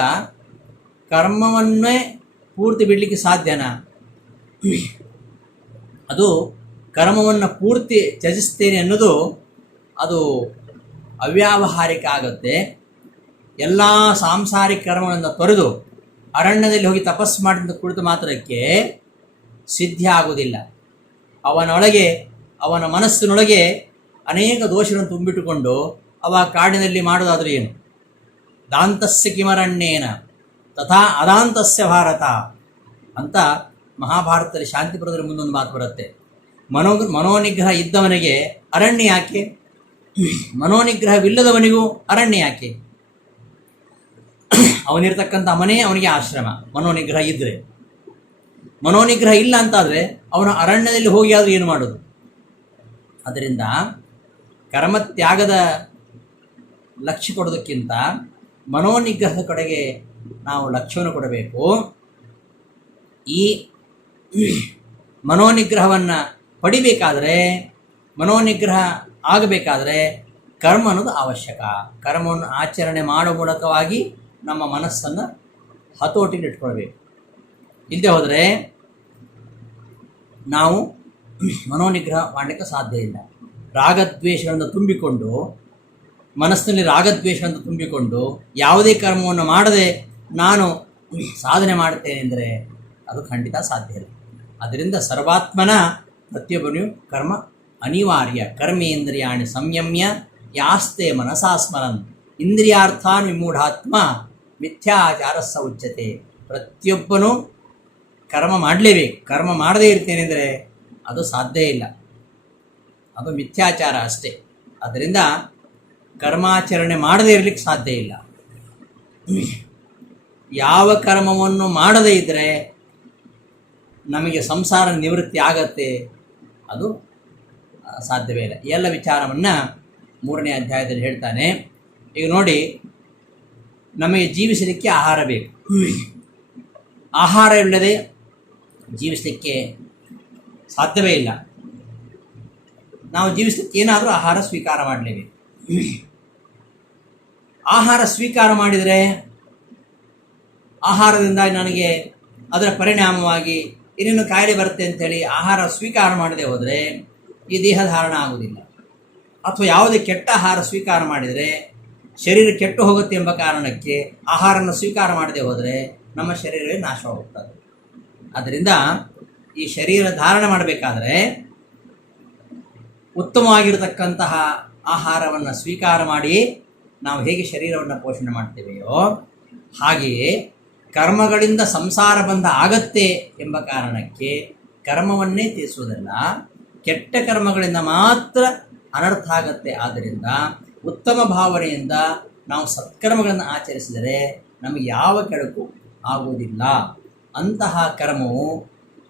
ಕರ್ಮವನ್ನೇ ಪೂರ್ತಿ ಬಿಡಲಿಕ್ಕೆ ಸಾಧ್ಯನಾ? ಅದು ಕರ್ಮವನ್ನು ಪೂರ್ತಿ ತ್ಯಜಿಸ್ತೇನೆ ಅನ್ನೋದು ಅದು ಅವ್ಯಾವಹಾರಿಕ ಆಗುತ್ತೆ. ಎಲ್ಲ ಸಾಂಸಾರಿಕ ಕರ್ಮಗಳನ್ನು ತೊರೆದು ಅರಣ್ಯದಲ್ಲಿ ಹೋಗಿ ತಪಸ್ಸು ಮಾಡಿದ ಕುಳಿತು ಮಾತ್ರಕ್ಕೆ ಸಿದ್ಧಿ ಆಗುವುದಿಲ್ಲ. ಅವನ ಮನಸ್ಸಿನೊಳಗೆ ಅನೇಕ ದೋಷಗಳನ್ನು ತುಂಬಿಟ್ಟುಕೊಂಡು ಅವ ಕಾಡಿನಲ್ಲಿ ಮಾಡೋದಾದರೂ ಏನು? ದಾಂತಸ್ಯ ಕಿಮರಣ್ಯೇನ ತಥಾ ಅದಾಂತಸ್ಯ ಭಾರತ ಅಂತ ಮಹಾಭಾರತದಲ್ಲಿ ಶಾಂತಿಪುರದಲ್ಲಿ ಮುಂದೊಂದು ಮಾತು ಬರುತ್ತೆ. ಮನೋನಿಗ್ರಹ ಇದ್ದವನಿಗೆ ಅರಣ್ಯ ಯಾಕೆ? ಮನೋನಿಗ್ರಹವಿಲ್ಲದವನಿಗೂ ಅರಣ್ಯ ಯಾಕೆ? ಅವನಿರ್ತಕ್ಕಂಥ ಮನೆ ಅವನಿಗೆ ಆಶ್ರಮ, ಮನೋನಿಗ್ರಹ ಇದ್ದರೆ. ಮನೋನಿಗ್ರಹ ಇಲ್ಲ ಅಂತಾದರೆ ಅವನು ಅರಣ್ಯದಲ್ಲಿ ಹೋಗಿ ಆದರೂ ಏನು ಮಾಡೋದು? ಅದರಿಂದ ಕರ್ಮತ್ಯಾಗದ ಲಕ್ಷ್ಯ ಕೊಡೋದಕ್ಕಿಂತ ಮನೋನಿಗ್ರಹದ ಕಡೆಗೆ ನಾವು ಲಕ್ಷ್ಯವನ್ನು ಕೊಡಬೇಕು. ಈ ಮನೋನಿಗ್ರಹವನ್ನು ಪಡಿಬೇಕಾದರೆ, ಮನೋನಿಗ್ರಹ ಆಗಬೇಕಾದರೆ ಕರ್ಮ ಅನ್ನೋದು ಅವಶ್ಯಕ. ಕರ್ಮವನ್ನು ಆಚರಣೆ ಮಾಡುವ ಮೂಲಕವಾಗಿ ನಮ್ಮ ಮನಸ್ಸನ್ನು ಹತೋಟಿಗೆ ಇಟ್ಕೊಳ್ಬೇಕು. ಇಲ್ಲದೆ ಹೋದರೆ ನಾವು ಮನೋನಿಗ್ರಹ ಮಾಡಲಿಕ್ಕೆ ಸಾಧ್ಯ ಇಲ್ಲ. ರಾಗದ್ವೇಷಗಳನ್ನು ತುಂಬಿಕೊಂಡು, ಮನಸ್ಸಿನಲ್ಲಿ ರಾಗದ್ವೇಷಗಳನ್ನು ತುಂಬಿಕೊಂಡು ಯಾವುದೇ ಕರ್ಮವನ್ನು ಮಾಡದೆ ನಾನು ಸಾಧನೆ ಮಾಡ್ತೇನೆ ಅಂದರೆ ಅದು ಖಂಡಿತ ಸಾಧ್ಯ ಇಲ್ಲ. ಅದರಿಂದ ಸರ್ವಾತ್ಮನ ಪ್ರತಿಯೊಬ್ಬನಿಯೂ ಕರ್ಮ ಅನಿವಾರ್ಯ. ಕರ್ಮೇಂದ್ರಿಯಾಣಿ ಸಂಯಮ್ಯ ಯಾಸ್ತೆ ಮನಸಾ ಸ್ಮರನ್ ಇಂದ್ರಿಯಾರ್ಥಾನ್ ವಿಮೂಢಾತ್ಮ ಮಿಥ್ಯಾಚಾರಸ್ಸ ಉಚ್ಯತೆ. ಪ್ರತಿಯೊಬ್ಬನೂ ಕರ್ಮ ಮಾಡಲೇಬೇಕು. ಕರ್ಮ ಮಾಡದೇ ಇರ್ತೇನೆ ಅಂದರೆ ಅದು ಸಾಧ್ಯ ಇಲ್ಲ, ಅದು ಮಿಥ್ಯಾಚಾರ ಅಷ್ಟೇ. ಅದರಿಂದ ಕರ್ಮಾಚರಣೆ ಮಾಡದೇ ಇರಲಿಕ್ಕೆ ಸಾಧ್ಯ ಇಲ್ಲ. ಯಾವ ಕರ್ಮವನ್ನು ಮಾಡದೇ ಇದ್ದರೆ ನಮಗೆ ಸಂಸಾರ ನಿವೃತ್ತಿ ಆಗತ್ತೆ, ಅದು ಸಾಧ್ಯವೇ ಇಲ್ಲ. ಈ ಎಲ್ಲ ವಿಚಾರವನ್ನು 3ನೇ ಅಧ್ಯಾಯದಲ್ಲಿ ಹೇಳ್ತಾನೆ. ಈಗ ನೋಡಿ, ನಮಗೆ ಜೀವಿಸಲಿಕ್ಕೆ ಆಹಾರ ಬೇಕು. ಆಹಾರ ಇಲ್ಲದೆ ಜೀವಿಸಲಿಕ್ಕೆ ಸಾಧ್ಯವೇ ಇಲ್ಲ. ನಾವು ಜೀವಿಸಲಿಕ್ಕೆ ಏನಾದರೂ ಆಹಾರ ಸ್ವೀಕಾರ ಮಾಡಲೇಬೇಕು. ಆಹಾರ ಸ್ವೀಕಾರ ಮಾಡಿದರೆ ಆಹಾರದಿಂದ ನನಗೆ ಅದರ ಪರಿಣಾಮವಾಗಿ ಏನೇನು ಕಾಯಿಲೆ ಬರುತ್ತೆ ಅಂಥೇಳಿ ಆಹಾರ ಸ್ವೀಕಾರ ಮಾಡದೆ ಹೋದರೆ ಈ ದೇಹ ಧಾರಣ ಆಗುವುದಿಲ್ಲ. ಅಥವಾ ಯಾವುದೇ ಕೆಟ್ಟ ಆಹಾರ ಸ್ವೀಕಾರ ಮಾಡಿದರೆ ಶರೀರ ಕೆಟ್ಟು ಹೋಗುತ್ತೆ ಎಂಬ ಕಾರಣಕ್ಕೆ ಆಹಾರವನ್ನು ಸ್ವೀಕಾರ ಮಾಡದೆ ಹೋದರೆ ನಮ್ಮ ಶರೀರವೇ ನಾಶವಾಗುತ್ತದೆ. ಆದ್ದರಿಂದ ಈ ಶರೀರ ಧಾರಣೆ ಮಾಡಬೇಕಾದ್ರೆ ಉತ್ತಮವಾಗಿರತಕ್ಕಂತಹ ಆಹಾರವನ್ನು ಸ್ವೀಕಾರ ಮಾಡಿ ನಾವು ಹೇಗೆ ಶರೀರವನ್ನು ಪೋಷಣೆ ಮಾಡ್ತೇವೆಯೋ ಹಾಗೆಯೇ ಕರ್ಮಗಳಿಂದ ಸಂಸಾರ ಬಂಧ ಆಗತ್ತೆ ಎಂಬ ಕಾರಣಕ್ಕೆ ಕರ್ಮವನ್ನೇ ತೀರಿಸುವುದಲ್ಲ, ಕೆಟ್ಟ ಕರ್ಮಗಳಿಂದ ಮಾತ್ರ ಅನರ್ಥ ಆಗತ್ತೆ. ಆದ್ದರಿಂದ ಉತ್ತಮ ಭಾವನೆಯಿಂದ ನಾವು ಸತ್ಕರ್ಮಗಳನ್ನು ಆಚರಿಸಿದರೆ ನಮಗೆ ಯಾವ ಕೆಡುಕು ಆಗುವುದಿಲ್ಲ. ಅಂತಹ ಕರ್ಮವು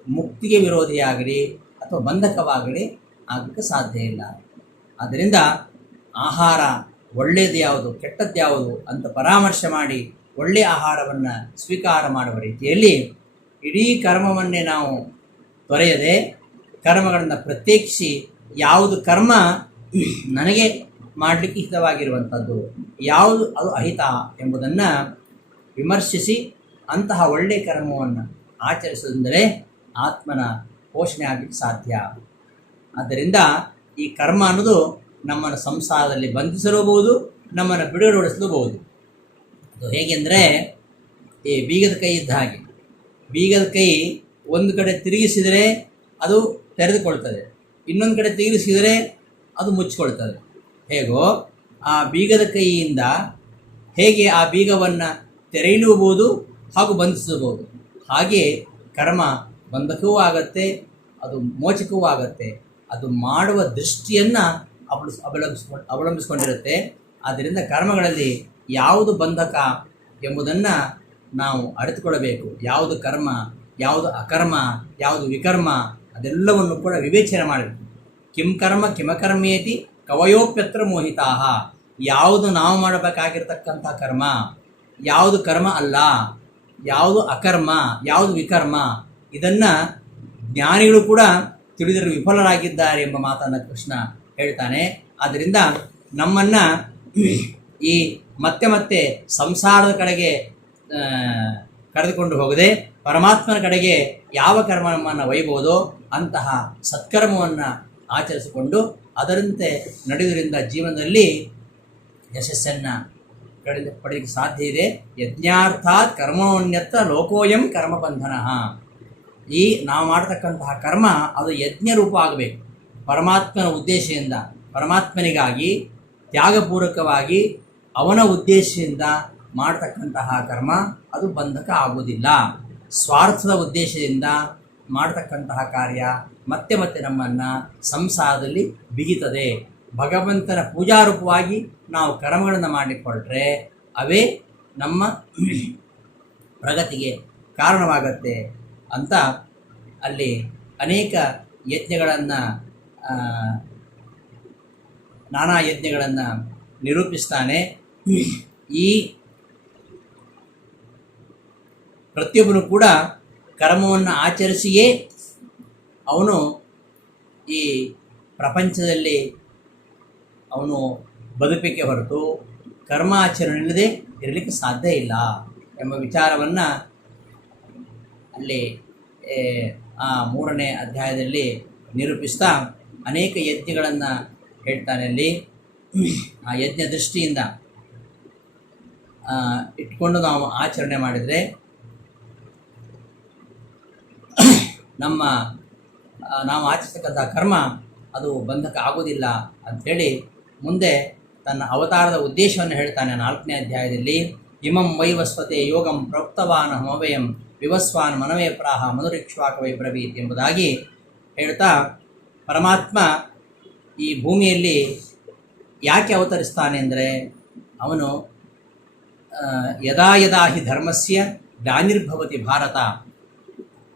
ಮುಕ್ತಿಗೆ ವಿರೋಧಿಯಾಗಲಿ ಅಥವಾ ಬಂಧಕವಾಗಲಿ ಆಗಲಿಕ್ಕೆ ಸಾಧ್ಯ ಇಲ್ಲ. ಆದ್ದರಿಂದ ಆಹಾರ ಒಳ್ಳೆಯದು ಯಾವುದು ಕೆಟ್ಟದ್ದು ಯಾವುದು ಅಂತ ಪರಾಮರ್ಶೆ ಮಾಡಿ ಒಳ್ಳೆಯ ಆಹಾರವನ್ನು ಸ್ವೀಕಾರ ಮಾಡುವ ರೀತಿಯಲ್ಲಿ ಇಡೀ ಕರ್ಮವನ್ನೇ ನಾವು ತೊರೆಯದೆ ಕರ್ಮಗಳನ್ನು ಪ್ರತ್ಯೇಕಿಸಿ ಯಾವುದು ಕರ್ಮ ನನಗೆ ಮಾಡಲಿಕ್ಕೆ ಹಿತವಾಗಿರುವಂಥದ್ದು, ಯಾವುದು ಅದು ಅಹಿತ ಎಂಬುದನ್ನು ವಿಮರ್ಶಿಸಿ ಅಂತಹ ಒಳ್ಳೆಯ ಕರ್ಮವನ್ನು ಆಚರಿಸುವುದೆಂದರೆ ಆತ್ಮನ ಪೋಷಣೆ ಆಗಲಿಕ್ಕೆ ಸಾಧ್ಯ. ಆದ್ದರಿಂದ ಈ ಕರ್ಮ ಅನ್ನೋದು ನಮ್ಮನ್ನು ಸಂಸಾರದಲ್ಲಿ ಬಂಧಿಸಲೂಬಹುದು, ನಮ್ಮನ್ನು ಬಿಡುಗಡೆಗೊಳಿಸಲೂಬಹುದು. ಅದು ಹೇಗೆಂದರೆ ಈ ಬೀಗದ ಕೈ ಇದ್ದ ಹಾಗೆ. ಬೀಗದ ಕೈ ಒಂದು ಕಡೆ ತಿರುಗಿಸಿದರೆ ಅದು ತೆರೆದುಕೊಳ್ತದೆ, ಇನ್ನೊಂದು ಕಡೆ ತಿರುಗಿಸಿದರೆ ಅದು ಮುಚ್ಚಿಕೊಳ್ತದೆ. ಹೇಗೋ ಆ ಬೀಗದ ಕೈಯಿಂದ ಹೇಗೆ ಆ ಬೀಗವನ್ನು ತೆರೆಯಲೂಬಹುದು ಹಾಗೂ ಬಂಧಿಸಬಹುದು, ಹಾಗೆ ಕರ್ಮ ಬಂಧಕವೂ ಆಗತ್ತೆ, ಅದು ಮೋಚಕವೂ ಆಗತ್ತೆ. ಅದು ಮಾಡುವ ದೃಷ್ಟಿಯನ್ನು ಅವಲಂಬಿಸಿಕೊಂಡಿರುತ್ತೆ. ಆದ್ದರಿಂದ ಕರ್ಮಗಳಲ್ಲಿ ಯಾವುದು ಬಂಧಕ ಎಂಬುದನ್ನು ನಾವು ಅರಿತುಕೊಳ್ಳಬೇಕು. ಯಾವುದು ಕರ್ಮ, ಯಾವುದು ಅಕರ್ಮ, ಯಾವುದು ವಿಕರ್ಮ ಅದೆಲ್ಲವನ್ನು ಕೂಡ ವಿವೇಚನೆ ಮಾಡಬೇಕು. ಕಿಂ ಕರ್ಮ ಕಿಮಕರ್ಮೇತಿ ಕವಯೋಪ್ಯತ್ರ ಮೋಹಿತಾಹ. ಯಾವುದು ನಾವು ಮಾಡಬೇಕಾಗಿರ್ತಕ್ಕಂಥ ಕರ್ಮ, ಯಾವುದು ಕರ್ಮ ಅಲ್ಲ, ಯಾವುದು ಅಕರ್ಮ, ಯಾವುದು ವಿಕರ್ಮ, ಇದನ್ನು ಜ್ಞಾನಿಗಳು ಕೂಡ ತಿಳಿದರೂ ವಿಫಲರಾಗಿದ್ದಾರೆ ಎಂಬ ಮಾತನ್ನು ಕೃಷ್ಣ ಹೇಳ್ತಾನೆ. ಆದ್ದರಿಂದ ನಮ್ಮನ್ನು ಈ ಮತ್ತೆ ಮತ್ತೆ ಸಂಸಾರದ ಕಡೆಗೆ ಕರೆದುಕೊಂಡು ಹೋಗದೆ ಪರಮಾತ್ಮನ ಕಡೆಗೆ ಯಾವ ಕರ್ಮ ನಮ್ಮನ್ನು ಒಯ್ಬೋದೋ ಅಂತಹ ಸತ್ಕರ್ಮವನ್ನು ಆಚರಿಸಿಕೊಂಡು ಅದರಂತೆ ನಡೆಯುವುದರಿಂದ ಜೀವನದಲ್ಲಿ ಯಶಸ್ಸನ್ನು ಪಡೆಯಲಿಕ್ಕೆ ಸಾಧ್ಯ ಇದೆ. ಯಜ್ಞಾರ್ಥಾತ್ ಕರ್ಮೋನ್ಯತ್ರ ಲೋಕೋಯಂ ಕರ್ಮಬಂಧನ. ಈ ನಾವು ಮಾಡತಕ್ಕಂತಹ ಕರ್ಮ ಅದು ಯಜ್ಞ ರೂಪ ಆಗಬೇಕು. ಪರಮಾತ್ಮನ ಉದ್ದೇಶದಿಂದ, ಪರಮಾತ್ಮನಿಗಾಗಿ ತ್ಯಾಗಪೂರ್ವಕವಾಗಿ ಅವನ ಉದ್ದೇಶದಿಂದ ಮಾಡತಕ್ಕಂತಹ ಕರ್ಮ ಅದು ಬಂಧಕ ಆಗುವುದಿಲ್ಲ. ಸ್ವಾರ್ಥದ ಉದ್ದೇಶದಿಂದ ಮಾಡತಕ್ಕಂತಹ ಕಾರ್ಯ ಮತ್ತೆ ಮತ್ತೆ ನಮ್ಮನ್ನು ಸಂಸಾರದಲ್ಲಿ ಬಿಗಿತದೆ. ಭಗವಂತನ ಪೂಜಾರೂಪವಾಗಿ ನಾವು ಕರ್ಮಗಳನ್ನು ಮಾಡಿಕೊಂಡ್ರೆ ಅವೇ ನಮ್ಮ ಪ್ರಗತಿಗೆ ಕಾರಣವಾಗತ್ತೆ ಅಂತ ಅಲ್ಲಿ ಅನೇಕ ಯಜ್ಞಗಳನ್ನು, ನಾನಾ ಯಜ್ಞಗಳನ್ನು ನಿರೂಪಿಸ್ತಾನೆ. ಈ ಪ್ರತಿಯೊಬ್ಬನು ಕೂಡ ಕರ್ಮವನ್ನು ಆಚರಿಸಿಯೇ ಅವನು ಈ ಪ್ರಪಂಚದಲ್ಲಿ ಅವನು ಬದುಕಲಿಕ್ಕೆ ಹೊರತು ಕರ್ಮಾಚರಣೆ ಇಲ್ಲದೆ ಇರಲಿಕ್ಕೆ ಸಾಧ್ಯ ಇಲ್ಲ ಎಂಬ ವಿಚಾರವನ್ನು ಅಲ್ಲಿ ಆ 3ನೇ ಅಧ್ಯಾಯದಲ್ಲಿ ನಿರೂಪಿಸ್ತಾ ಅನೇಕ ಯಜ್ಞಗಳನ್ನು ಹೇಳ್ತಾನೆ. ಅಲ್ಲಿ ಆ ಯಜ್ಞ ದೃಷ್ಟಿಯಿಂದ ಇಟ್ಕೊಂಡು ನಾವು ಆಚರಣೆ ಮಾಡಿದರೆ ನಾವು ಆಚರಿಸ್ತಕ್ಕಂಥ ಕರ್ಮ ಅದು ಬಂಧಕ ಆಗೋದಿಲ್ಲ ಅಂಥೇಳಿ ಮುಂದೆ ತನ್ನ ಅವತಾರದ ಉದ್ದೇಶವನ್ನು ಹೇಳ್ತಾನೆ 4ನೇ ಅಧ್ಯಾಯದಲ್ಲಿ. ಇಮಂ ವೈವಸ್ವತೆ ಯೋಗಂ ಪ್ರೋಕ್ತವಾನ್ ಹಮವಯಂ ವಿವಸ್ವಾನ್ ಮನವೇ ಪ್ರಾಹ ಮನುರಿಕ್ಷ್ವಾಕ ವೈ ಬ್ರವೀತ್ ಎಂಬುದಾಗಿ ಹೇಳ್ತಾ ಪರಮಾತ್ಮ ಈ ಭೂಮಿಯಲ್ಲಿ ಯಾಕೆ ಅವತರಿಸ್ತಾನೆ ಅಂದರೆ ಅವನು ಯದಾ ಯದಾ ಹಿ ಧರ್ಮಸ್ಯ ಗ್ಲಾನಿರ್ಭವತಿ ಭಾರತ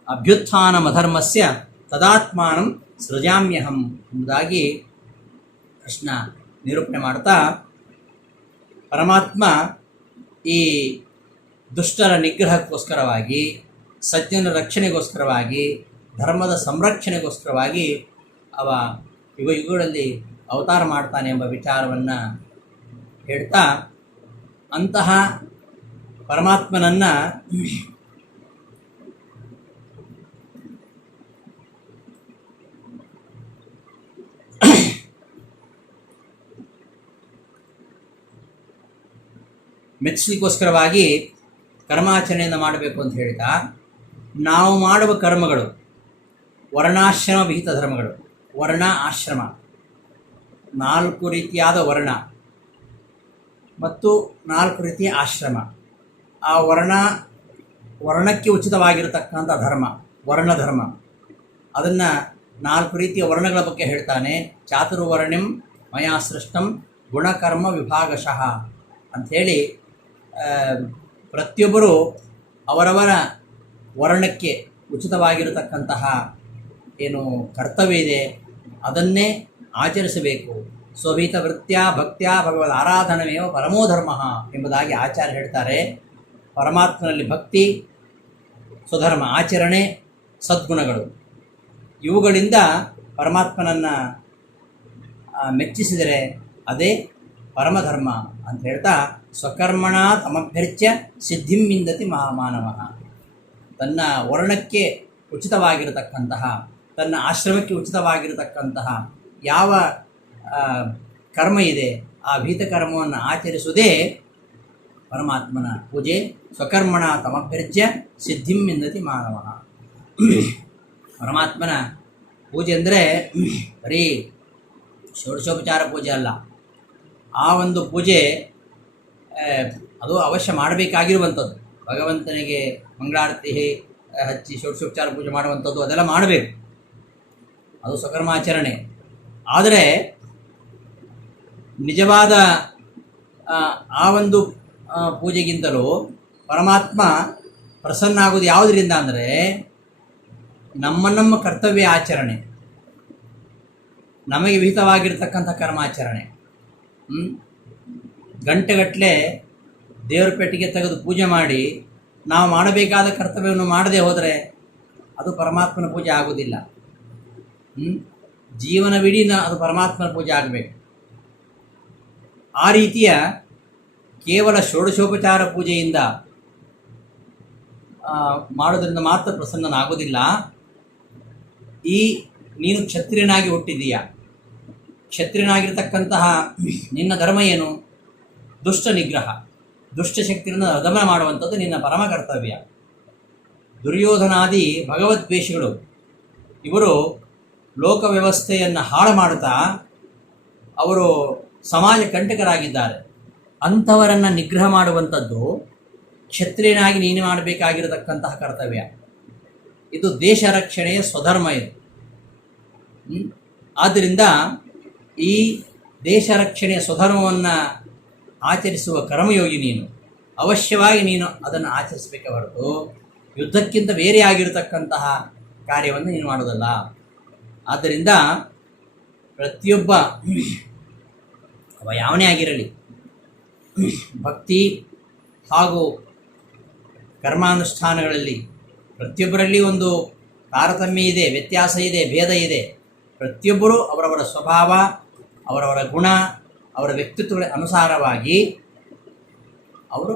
ಅಭ್ಯುತ್ಥಾನಮಧರ್ಮಸ್ಯ ತದಾತ್ಮಾನಂ ಸೃಜಾಮ್ಯಹಂ ಎಂಬುದಾಗಿ ಕೃಷ್ಣ ನಿರೂಪಣೆ ಮಾಡ್ತಾ ಪರಮಾತ್ಮ ಈ ದುಷ್ಟರ ನಿಗ್ರಹಕ್ಕೋಸ್ಕರವಾಗಿ ಸಜ್ಜನ ರಕ್ಷಣೆಗೋಸ್ಕರವಾಗಿ ಧರ್ಮದ ಸಂರಕ್ಷಣೆಗೋಸ್ಕರವಾಗಿ ಅವ ಯುಗಗಳಲ್ಲಿ ಅವತಾರ ಮಾಡ್ತಾನೆ ಎಂಬ ವಿಚಾರವನ್ನು ಹೇಳ್ತಾ ಅಂತಹ ಪರಮಾತ್ಮನನ್ನು ಮೆಚ್ಚಲಿಕ್ಕೋಸ್ಕರವಾಗಿ ಕರ್ಮಾಚರಣೆಯನ್ನು ಮಾಡಬೇಕು ಅಂತ ಹೇಳ್ತಾ ನಾವು ಮಾಡುವ ಕರ್ಮಗಳು ವರ್ಣಾಶ್ರಮ ವಿಹಿತ ಧರ್ಮಗಳು, ವರ್ಣ ಆಶ್ರಮ 4 ರೀತಿಯಾದ ವರ್ಣ ಮತ್ತು 4 ರೀತಿಯ ಆಶ್ರಮ. ಆ ವರ್ಣಕ್ಕೆ ಉಚಿತವಾಗಿರತಕ್ಕಂಥ ಧರ್ಮ ವರ್ಣಧರ್ಮ, ಅದನ್ನು 4 ರೀತಿಯ ವರ್ಣಗಳ ಬಗ್ಗೆ ಹೇಳ್ತಾನೆ. ಚಾತುರ್ವರ್ಣ್ಯಂ ಮಯಾ ಸೃಷ್ಟಂ ಗುಣಕರ್ಮ ವಿಭಾಗಶಃ ಅಂಥೇಳಿ ಪ್ರತಿಯೊಬ್ಬರೂ ಅವರವರ ವರ್ಣಕ್ಕೆ ಉಚಿತವಾಗಿರತಕ್ಕಂತಹ ಏನು ಕರ್ತವ್ಯ ಇದೆ ಅದನ್ನೇ ಆಚರಿಸಬೇಕು. ಸ್ವಭೀತ ವೃತ್ತ್ಯಾ ಭಕ್ತ್ಯಾ ಭಗವದ್ ಆರಾಧನಮೇವ ಪರಮೋ ಧರ್ಮ ಎಂಬುದಾಗಿ ಆಚಾರ್ಯ ಹೇಳ್ತಾರೆ. ಪರಮಾತ್ಮನಲ್ಲಿ ಭಕ್ತಿ, ಸ್ವಧರ್ಮ ಆಚರಣೆ, ಸದ್ಗುಣಗಳು ಇವುಗಳಿಂದ ಪರಮಾತ್ಮನನ್ನು ಮೆಚ್ಚಿಸಿದರೆ ಅದೇ ಪರಮಧರ್ಮ ಅಂತ ಹೇಳ್ತಾ ಸ್ವಕರ್ಮಣ ತಮಭ್ಯರ್ಚ್ಯ ಸಿದ್ಧಿಂ ವಿಂದತಿ ಮಹಾಮಾನವ. ತನ್ನ ವರ್ಣಕ್ಕೆ ಉಚಿತವಾಗಿರತಕ್ಕಂತಹ, ತನ್ನ ಆಶ್ರಮಕ್ಕೆ ಉಚಿತವಾಗಿರತಕ್ಕಂತಹ ಯಾವ ಕರ್ಮ ಇದೆ ಆ ಭೀತ ಕರ್ಮವನ್ನು ಆಚರಿಸುವುದೇ ಪರಮಾತ್ಮನ ಪೂಜೆ. ಸ್ವಕರ್ಮಣ ತಮಭ್ಯರ್ಚ್ಯ ಸಿದ್ಧಿಂ ವಿಂದತಿ ಮಾನವ. ಪರಮಾತ್ಮನ ಪೂಜೆ ಅಂದರೆ ಬರೀ ಷೋಡಶೋಪಚಾರ ಪೂಜೆ ಅಲ್ಲ. ಆ ಒಂದು ಪೂಜೆ ಅದು ಅವಶ್ಯ ಮಾಡಬೇಕಾಗಿರುವಂಥದ್ದು. ಭಗವಂತನಿಗೆ ಮಂಗಳಾರತಿ ಹಚ್ಚಿ ಷೋಡಶೋಪಚಾರ ಪೂಜೆ ಮಾಡುವಂಥದ್ದು ಅದೆಲ್ಲ ಮಾಡಬೇಕು, ಅದು ಸ್ವಕರ್ಮಾಚರಣೆ. ಆದರೆ ನಿಜವಾದ ಆ ಒಂದು ಪೂಜೆಗಿಂತಲೂ ಪರಮಾತ್ಮ ಪ್ರಸನ್ನ ಆಗೋದು ಯಾವುದರಿಂದ ಅಂದರೆ ನಮ್ಮ ಕರ್ತವ್ಯ ಆಚರಣೆ, ನಮಗೆ ವಿಹಿತವಾಗಿರ್ತಕ್ಕಂಥ ಕರ್ಮಾಚರಣೆ. ಗಂಟೆಗಟ್ಟಲೆ ದೇವರ ಪೆಟ್ಟಿಗೆ ತೆಗೆದು ಪೂಜೆ ಮಾಡಿ ನಾವು ಮಾಡಬೇಕಾದ ಕರ್ತವ್ಯವನ್ನು ಮಾಡದೆ ಹೋದರೆ ಅದು ಪರಮಾತ್ಮನ ಪೂಜೆ ಆಗೋದಿಲ್ಲ. ಜೀವನವಿಡೀ ಅದು ಪರಮಾತ್ಮನ ಪೂಜೆ ಆಗಬೇಕು. ಆ ರೀತಿಯ ಕೇವಲ ಷೋಡಶೋಪಚಾರ ಪೂಜೆಯಿಂದ ಮಾಡೋದ್ರಿಂದ ಮಾತ್ರ ಪ್ರಸನ್ನನಾಗೋದಿಲ್ಲ. ಈ ನೀನು ಕ್ಷತ್ರಿಯನಾಗಿ ಹುಟ್ಟಿದೀಯ, ಕ್ಷತ್ರಿಯನಾಗಿರ್ತಕ್ಕಂತಹ ನಿನ್ನ ಧರ್ಮ ಏನು? ದುಷ್ಟ ನಿಗ್ರಹ, ದುಷ್ಟಶಕ್ತಿಯನ್ನು ದಮನ ಮಾಡುವಂಥದ್ದು ನಿನ್ನ ಪರಮ ಕರ್ತವ್ಯ. ದುರ್ಯೋಧನಾದಿ ಭಗವದ್ವೇಷಿಗಳು ಇವರು ಲೋಕ ವ್ಯವಸ್ಥೆಯನ್ನು ಹಾಳು ಮಾಡುತ್ತಾ ಅವರು ಸಮಾಜ ಕಂಟಕರಾಗಿದ್ದಾರೆ. ಅಂಥವರನ್ನು ನಿಗ್ರಹ ಮಾಡುವಂಥದ್ದು ಕ್ಷತ್ರಿಯನಾಗಿ ನೀನು ಮಾಡಬೇಕಾಗಿರತಕ್ಕಂತಹ ಕರ್ತವ್ಯ. ಇದು ದೇಶ ರಕ್ಷಣೆಯ ಸ್ವಧರ್ಮ ಇದು. ಆದ್ದರಿಂದ ಈ ದೇಶ ರಕ್ಷಣೆಯ ಸ್ವಧರ್ಮವನ್ನು ಆಚರಿಸುವ ಕರ್ಮಯೋಗಿ ನೀನು. ಅವಶ್ಯವಾಗಿ ನೀನು ಅದನ್ನು ಆಚರಿಸಬೇಕೆ ಹೊರತು ಯುದ್ಧಕ್ಕಿಂತ ಬೇರೆ ಆಗಿರತಕ್ಕಂತಹ ಕಾರ್ಯವನ್ನು ನೀನು ಮಾಡೋದಲ್ಲ. ಆದ್ದರಿಂದ ಪ್ರತಿಯೊಬ್ಬ ಅವ ಯಾವನೇ ಆಗಿರಲಿ ಭಕ್ತಿ ಹಾಗೂ ಕರ್ಮಾನುಷ್ಠಾನಗಳಲ್ಲಿ ಪ್ರತಿಯೊಬ್ಬರಲ್ಲಿ ಒಂದು ತಾರತಮ್ಯ ಇದೆ, ವ್ಯತ್ಯಾಸ ಇದೆ, ಭೇದ ಇದೆ. ಪ್ರತಿಯೊಬ್ಬರೂ ಅವರವರ ಸ್ವಭಾವ, ಅವರವರ ಗುಣ, ಅವರ ವ್ಯಕ್ತಿತ್ವಗಳ ಅನುಸಾರವಾಗಿ ಅವರು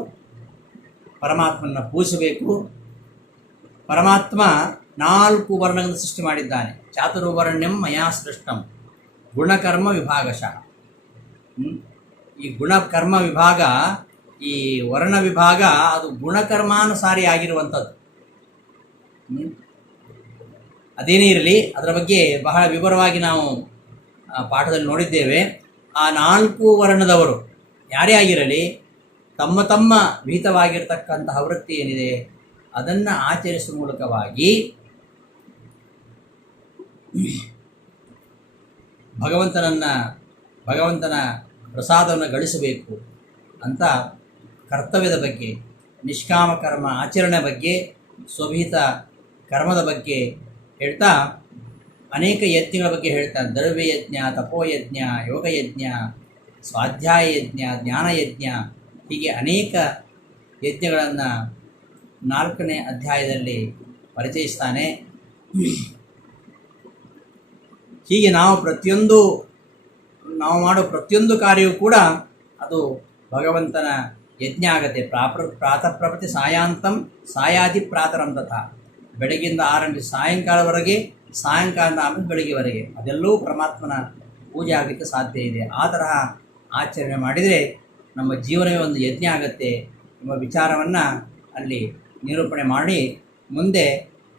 ಪರಮಾತ್ಮನ ಪೂಜಿಸಬೇಕು. ಪರಮಾತ್ಮ 4 ವರ್ಣಗಳನ್ನು ಸೃಷ್ಟಿ ಮಾಡಿದ್ದಾನೆ. ಚಾತುರ್ವರ್ಣ್ಯಂ ಮಯಾ ಸೃಷ್ಟಂ ಗುಣಕರ್ಮ ವಿಭಾಗಶಃ. ಈ ಗುಣಕರ್ಮ ವಿಭಾಗ, ಈ ವರ್ಣ ವಿಭಾಗ ಅದು ಗುಣಕರ್ಮಾನುಸಾರಿ ಆಗಿರುವಂಥದ್ದು. ಅದೇನೇ ಇರಲಿ, ಅದರ ಬಗ್ಗೆ ಬಹಳ ವಿವರವಾಗಿ ನಾವು ಪಾಠದಲ್ಲಿ ನೋಡಿದ್ದೇವೆ. ಆ 4 ವರ್ಣದವರು ಯಾರೇ ಆಗಿರಲಿ ತಮ್ಮ ತಮ್ಮ ವಿಹಿತವಾಗಿರ್ತಕ್ಕಂತಹ ವೃತ್ತಿ ಏನಿದೆ ಅದನ್ನು ಆಚರಿಸುವ ಮೂಲಕವಾಗಿ ಭಗವಂತನ ಪ್ರಸಾದವನ್ನು ಗಳಿಸಬೇಕು ಅಂತ ಕರ್ತವ್ಯದ ಬಗ್ಗೆ, ನಿಷ್ಕಾಮ ಕರ್ಮ ಆಚರಣೆ ಬಗ್ಗೆ, ಸ್ವಭಿಹಿತ ಕರ್ಮದ ಬಗ್ಗೆ ಹೇಳ್ತಾ ಅನೇಕ ಯಜ್ಞಗಳ ಬಗ್ಗೆ ಹೇಳ್ತಾರೆ. ದ್ರವ್ಯಯಜ್ಞ, ತಪೋಯಜ್ಞ, ಯೋಗಯಜ್ಞ, ಸ್ವಾಧ್ಯಾಯ ಯಜ್ಞ, ಜ್ಞಾನಯಜ್ಞ, ಹೀಗೆ ಅನೇಕ ಯಜ್ಞಗಳನ್ನು 4ನೇ ಅಧ್ಯಾಯದಲ್ಲಿ ಪರಿಚಯಿಸ್ತಾನೆ. ಹೀಗೆ ನಾವು ಮಾಡೋ ಪ್ರತಿಯೊಂದು ಕಾರ್ಯವೂ ಕೂಡ ಅದು ಭಗವಂತನ ಯಜ್ಞ ಆಗತ್ತೆ. ಪ್ರಾತಃ ಪ್ರಭೃತಿ ಸಾಯಾಂತಂ ಸಾಯಾದಿ ಪ್ರಾತರಂ ತಥಾ, ಬೆಳಗಿಂದ ಆರಂಭಿಸಿ ಸಾಯಂಕಾಲವರೆಗೆ, ಸಾಯಂಕಾಲದಿಂದ ಆಮೇಲೆ ಬೆಳಗ್ಗೆವರೆಗೆ ಅದೆಲ್ಲವೂ ಪರಮಾತ್ಮನ ಪೂಜೆ ಆಗಲಿಕ್ಕೆ ಸಾಧ್ಯ ಇದೆ. ಆ ತರಹ ಆಚರಣೆ ಮಾಡಿದರೆ ನಮ್ಮ ಜೀವನವೇ ಒಂದು ಯಜ್ಞ ಆಗತ್ತೆ ಎಂಬ ವಿಚಾರವನ್ನು ಅಲ್ಲಿ ನಿರೂಪಣೆ ಮಾಡಿ ಮುಂದೆ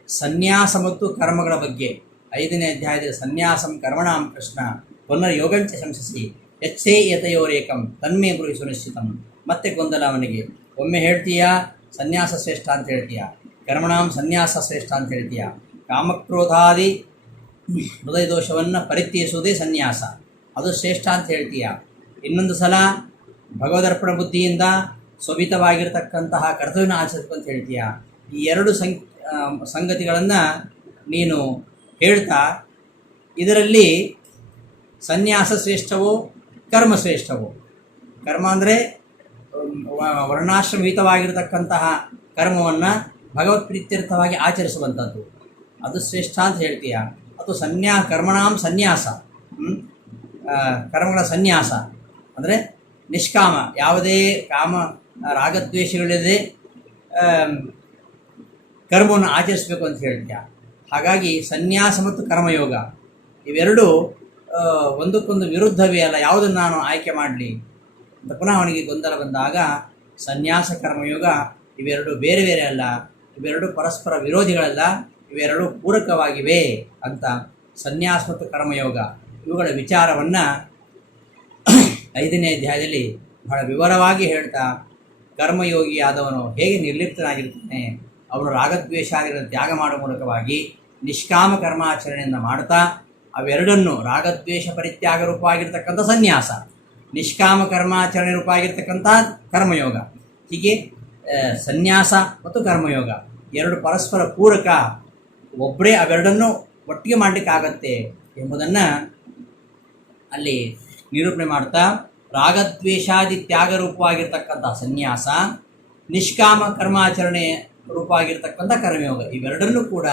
ಸನ್ಯಾಸ ಮತ್ತು ಕರ್ಮಗಳ ಬಗ್ಗೆ 5ನೇ ಅಧ್ಯಾಯದಲ್ಲಿ ಸನ್ಯಾಸಂ ಕರ್ಮಣಾಂ ಕೃಷ್ಣ ಪುನರ್ಯೋಗಂಚ ಶಂಸಿಸಿ ಯಚ್ಛೇ ಯತಯೋರೇಕಂ ತನ್ಮೇ ಬ್ರೂಹಿ ಸುನಿಶ್ಚಿತಂ. ಮತ್ತೆ ಗೊಂದಲ ಅವನಿಗೆ. ಒಮ್ಮೆ ಹೇಳ್ತೀಯಾ ಸನ್ಯಾಸ ಶ್ರೇಷ್ಠ ಅಂತ ಹೇಳ್ತೀಯಾ, ಕರ್ಮಣಾಂ ಸನ್ಯಾಸ ಶ್ರೇಷ್ಠ ಅಂತ ಹೇಳ್ತೀಯಾ, ಕಾಮಕ್ರೋಧಾದಿ ಹೃದಯ ದೋಷವನ್ನು ಪರಿತ್ಯಜಿಸುವುದೇ ಸನ್ಯಾಸ, ಅದು ಶ್ರೇಷ್ಠ ಅಂತ ಹೇಳ್ತೀಯಾ. ಇನ್ನೊಂದು ಸಲ ಭಗವದರ್ಪಣ ಬುದ್ಧಿಯಿಂದ ಸ್ವಭಿತವಾಗಿರ್ತಕ್ಕಂತಹ ಕರ್ತವ್ಯನ ಆಚರಿಸಬೇಕು ಅಂತ ಹೇಳ್ತೀಯಾ. ಈ 2 ಸಂಗತಿಗಳನ್ನು ನೀನು ಹೇಳ್ತಾ ಇದರಲ್ಲಿ ಸನ್ಯಾಸ ಶ್ರೇಷ್ಠವೋ ಕರ್ಮ ಶ್ರೇಷ್ಠವೋ? ಕರ್ಮ ಅಂದರೆ ವರ್ಣಾಶ್ರಮಹಿತವಾಗಿರತಕ್ಕಂತಹ ಕರ್ಮವನ್ನು ಭಗವತ್ ಪ್ರೀತ್ಯರ್ಥವಾಗಿ ಆಚರಿಸುವಂಥದ್ದು, ಅದು ಶ್ರೇಷ್ಠ ಅಂತ ಹೇಳ್ತೀಯ. ಅದು ಕರ್ಮಣಾಂ ಸನ್ಯಾಸ, ಕರ್ಮಗಳ ಸನ್ಯಾಸ ಅಂದರೆ ನಿಷ್ಕಾಮ, ಯಾವುದೇ ಕಾಮ ರಾಗದ್ವೇಷಗಳಿಲ್ಲದೆ ಕರ್ಮವನ್ನು ಆಚರಿಸಬೇಕು ಅಂತ ಹೇಳ್ತೀಯ. ಹಾಗಾಗಿ ಸನ್ಯಾಸ ಮತ್ತು ಕರ್ಮಯೋಗ ಇವೆರಡೂ ಒಂದಕ್ಕೊಂದು ವಿರುದ್ಧವೇ ಅಲ್ಲ, ಯಾವುದನ್ನು ನಾನು ಆಯ್ಕೆ ಮಾಡಲಿ ಅಂತ ಪುನಃ ಅವನಿಗೆ ಗೊಂದಲ ಬಂದಾಗ, ಸನ್ಯಾಸ ಕರ್ಮಯೋಗ ಇವೆರಡು ಬೇರೆ ಬೇರೆ ಅಲ್ಲ, ಇವೆರಡು ಪರಸ್ಪರ ವಿರೋಧಿಗಳಲ್ಲ, ಇವೆರಡೂ ಪೂರಕವಾಗಿವೆ ಅಂತ ಸನ್ಯಾಸ ಮತ್ತು ಕರ್ಮಯೋಗ ಇವುಗಳ ವಿಚಾರವನ್ನು 5ನೇ ಅಧ್ಯಾಯದಲ್ಲಿ ಬಹಳ ವಿವರವಾಗಿ ಹೇಳ್ತಾ, ಕರ್ಮಯೋಗಿಯಾದವನು ಹೇಗೆ ನಿರ್ಲಿಪ್ತನಾಗಿರ್ತಾನೆ, ಅವನು ರಾಗದ್ವೇಷಾದಿಗಳನ್ನು ತ್ಯಾಗ ಮಾಡುವ ಮೂಲಕವಾಗಿ ನಿಷ್ಕಾಮ ಕರ್ಮಾಚರಣೆಯನ್ನು ಮಾಡ್ತಾ ಅವೆರಡನ್ನು ರಾಗದ್ವೇಷ ಪರಿತ್ಯಾಗ ರೂಪವಾಗಿರ್ತಕ್ಕಂಥ ಸನ್ಯಾಸ, ನಿಷ್ಕಾಮ ಕರ್ಮಾಚರಣೆ ರೂಪವಾಗಿರ್ತಕ್ಕಂಥ ಕರ್ಮಯೋಗ, ಹೀಗೆ ಸನ್ಯಾಸ ಮತ್ತು ಕರ್ಮಯೋಗ ಎರಡು ಪರಸ್ಪರ ಪೂರಕ, ಒಬ್ಬರೇ ಅವೆರಡನ್ನು ಒಟ್ಟಿಗೆ ಮಾಡಲಿಕ್ಕಾಗತ್ತೆ ಎಂಬುದನ್ನು ಅಲ್ಲಿ ನಿರೂಪಣೆ ಮಾಡ್ತಾ, ರಾಗದ್ವೇಷಾದಿ ತ್ಯಾಗ ರೂಪವಾಗಿರ್ತಕ್ಕಂಥ ಸನ್ಯಾಸ, ನಿಷ್ಕಾಮ ಕರ್ಮಾಚರಣೆ ರೂಪವಾಗಿರ್ತಕ್ಕಂಥ ಕರ್ಮಯೋಗ ಇವೆರಡನ್ನೂ ಕೂಡ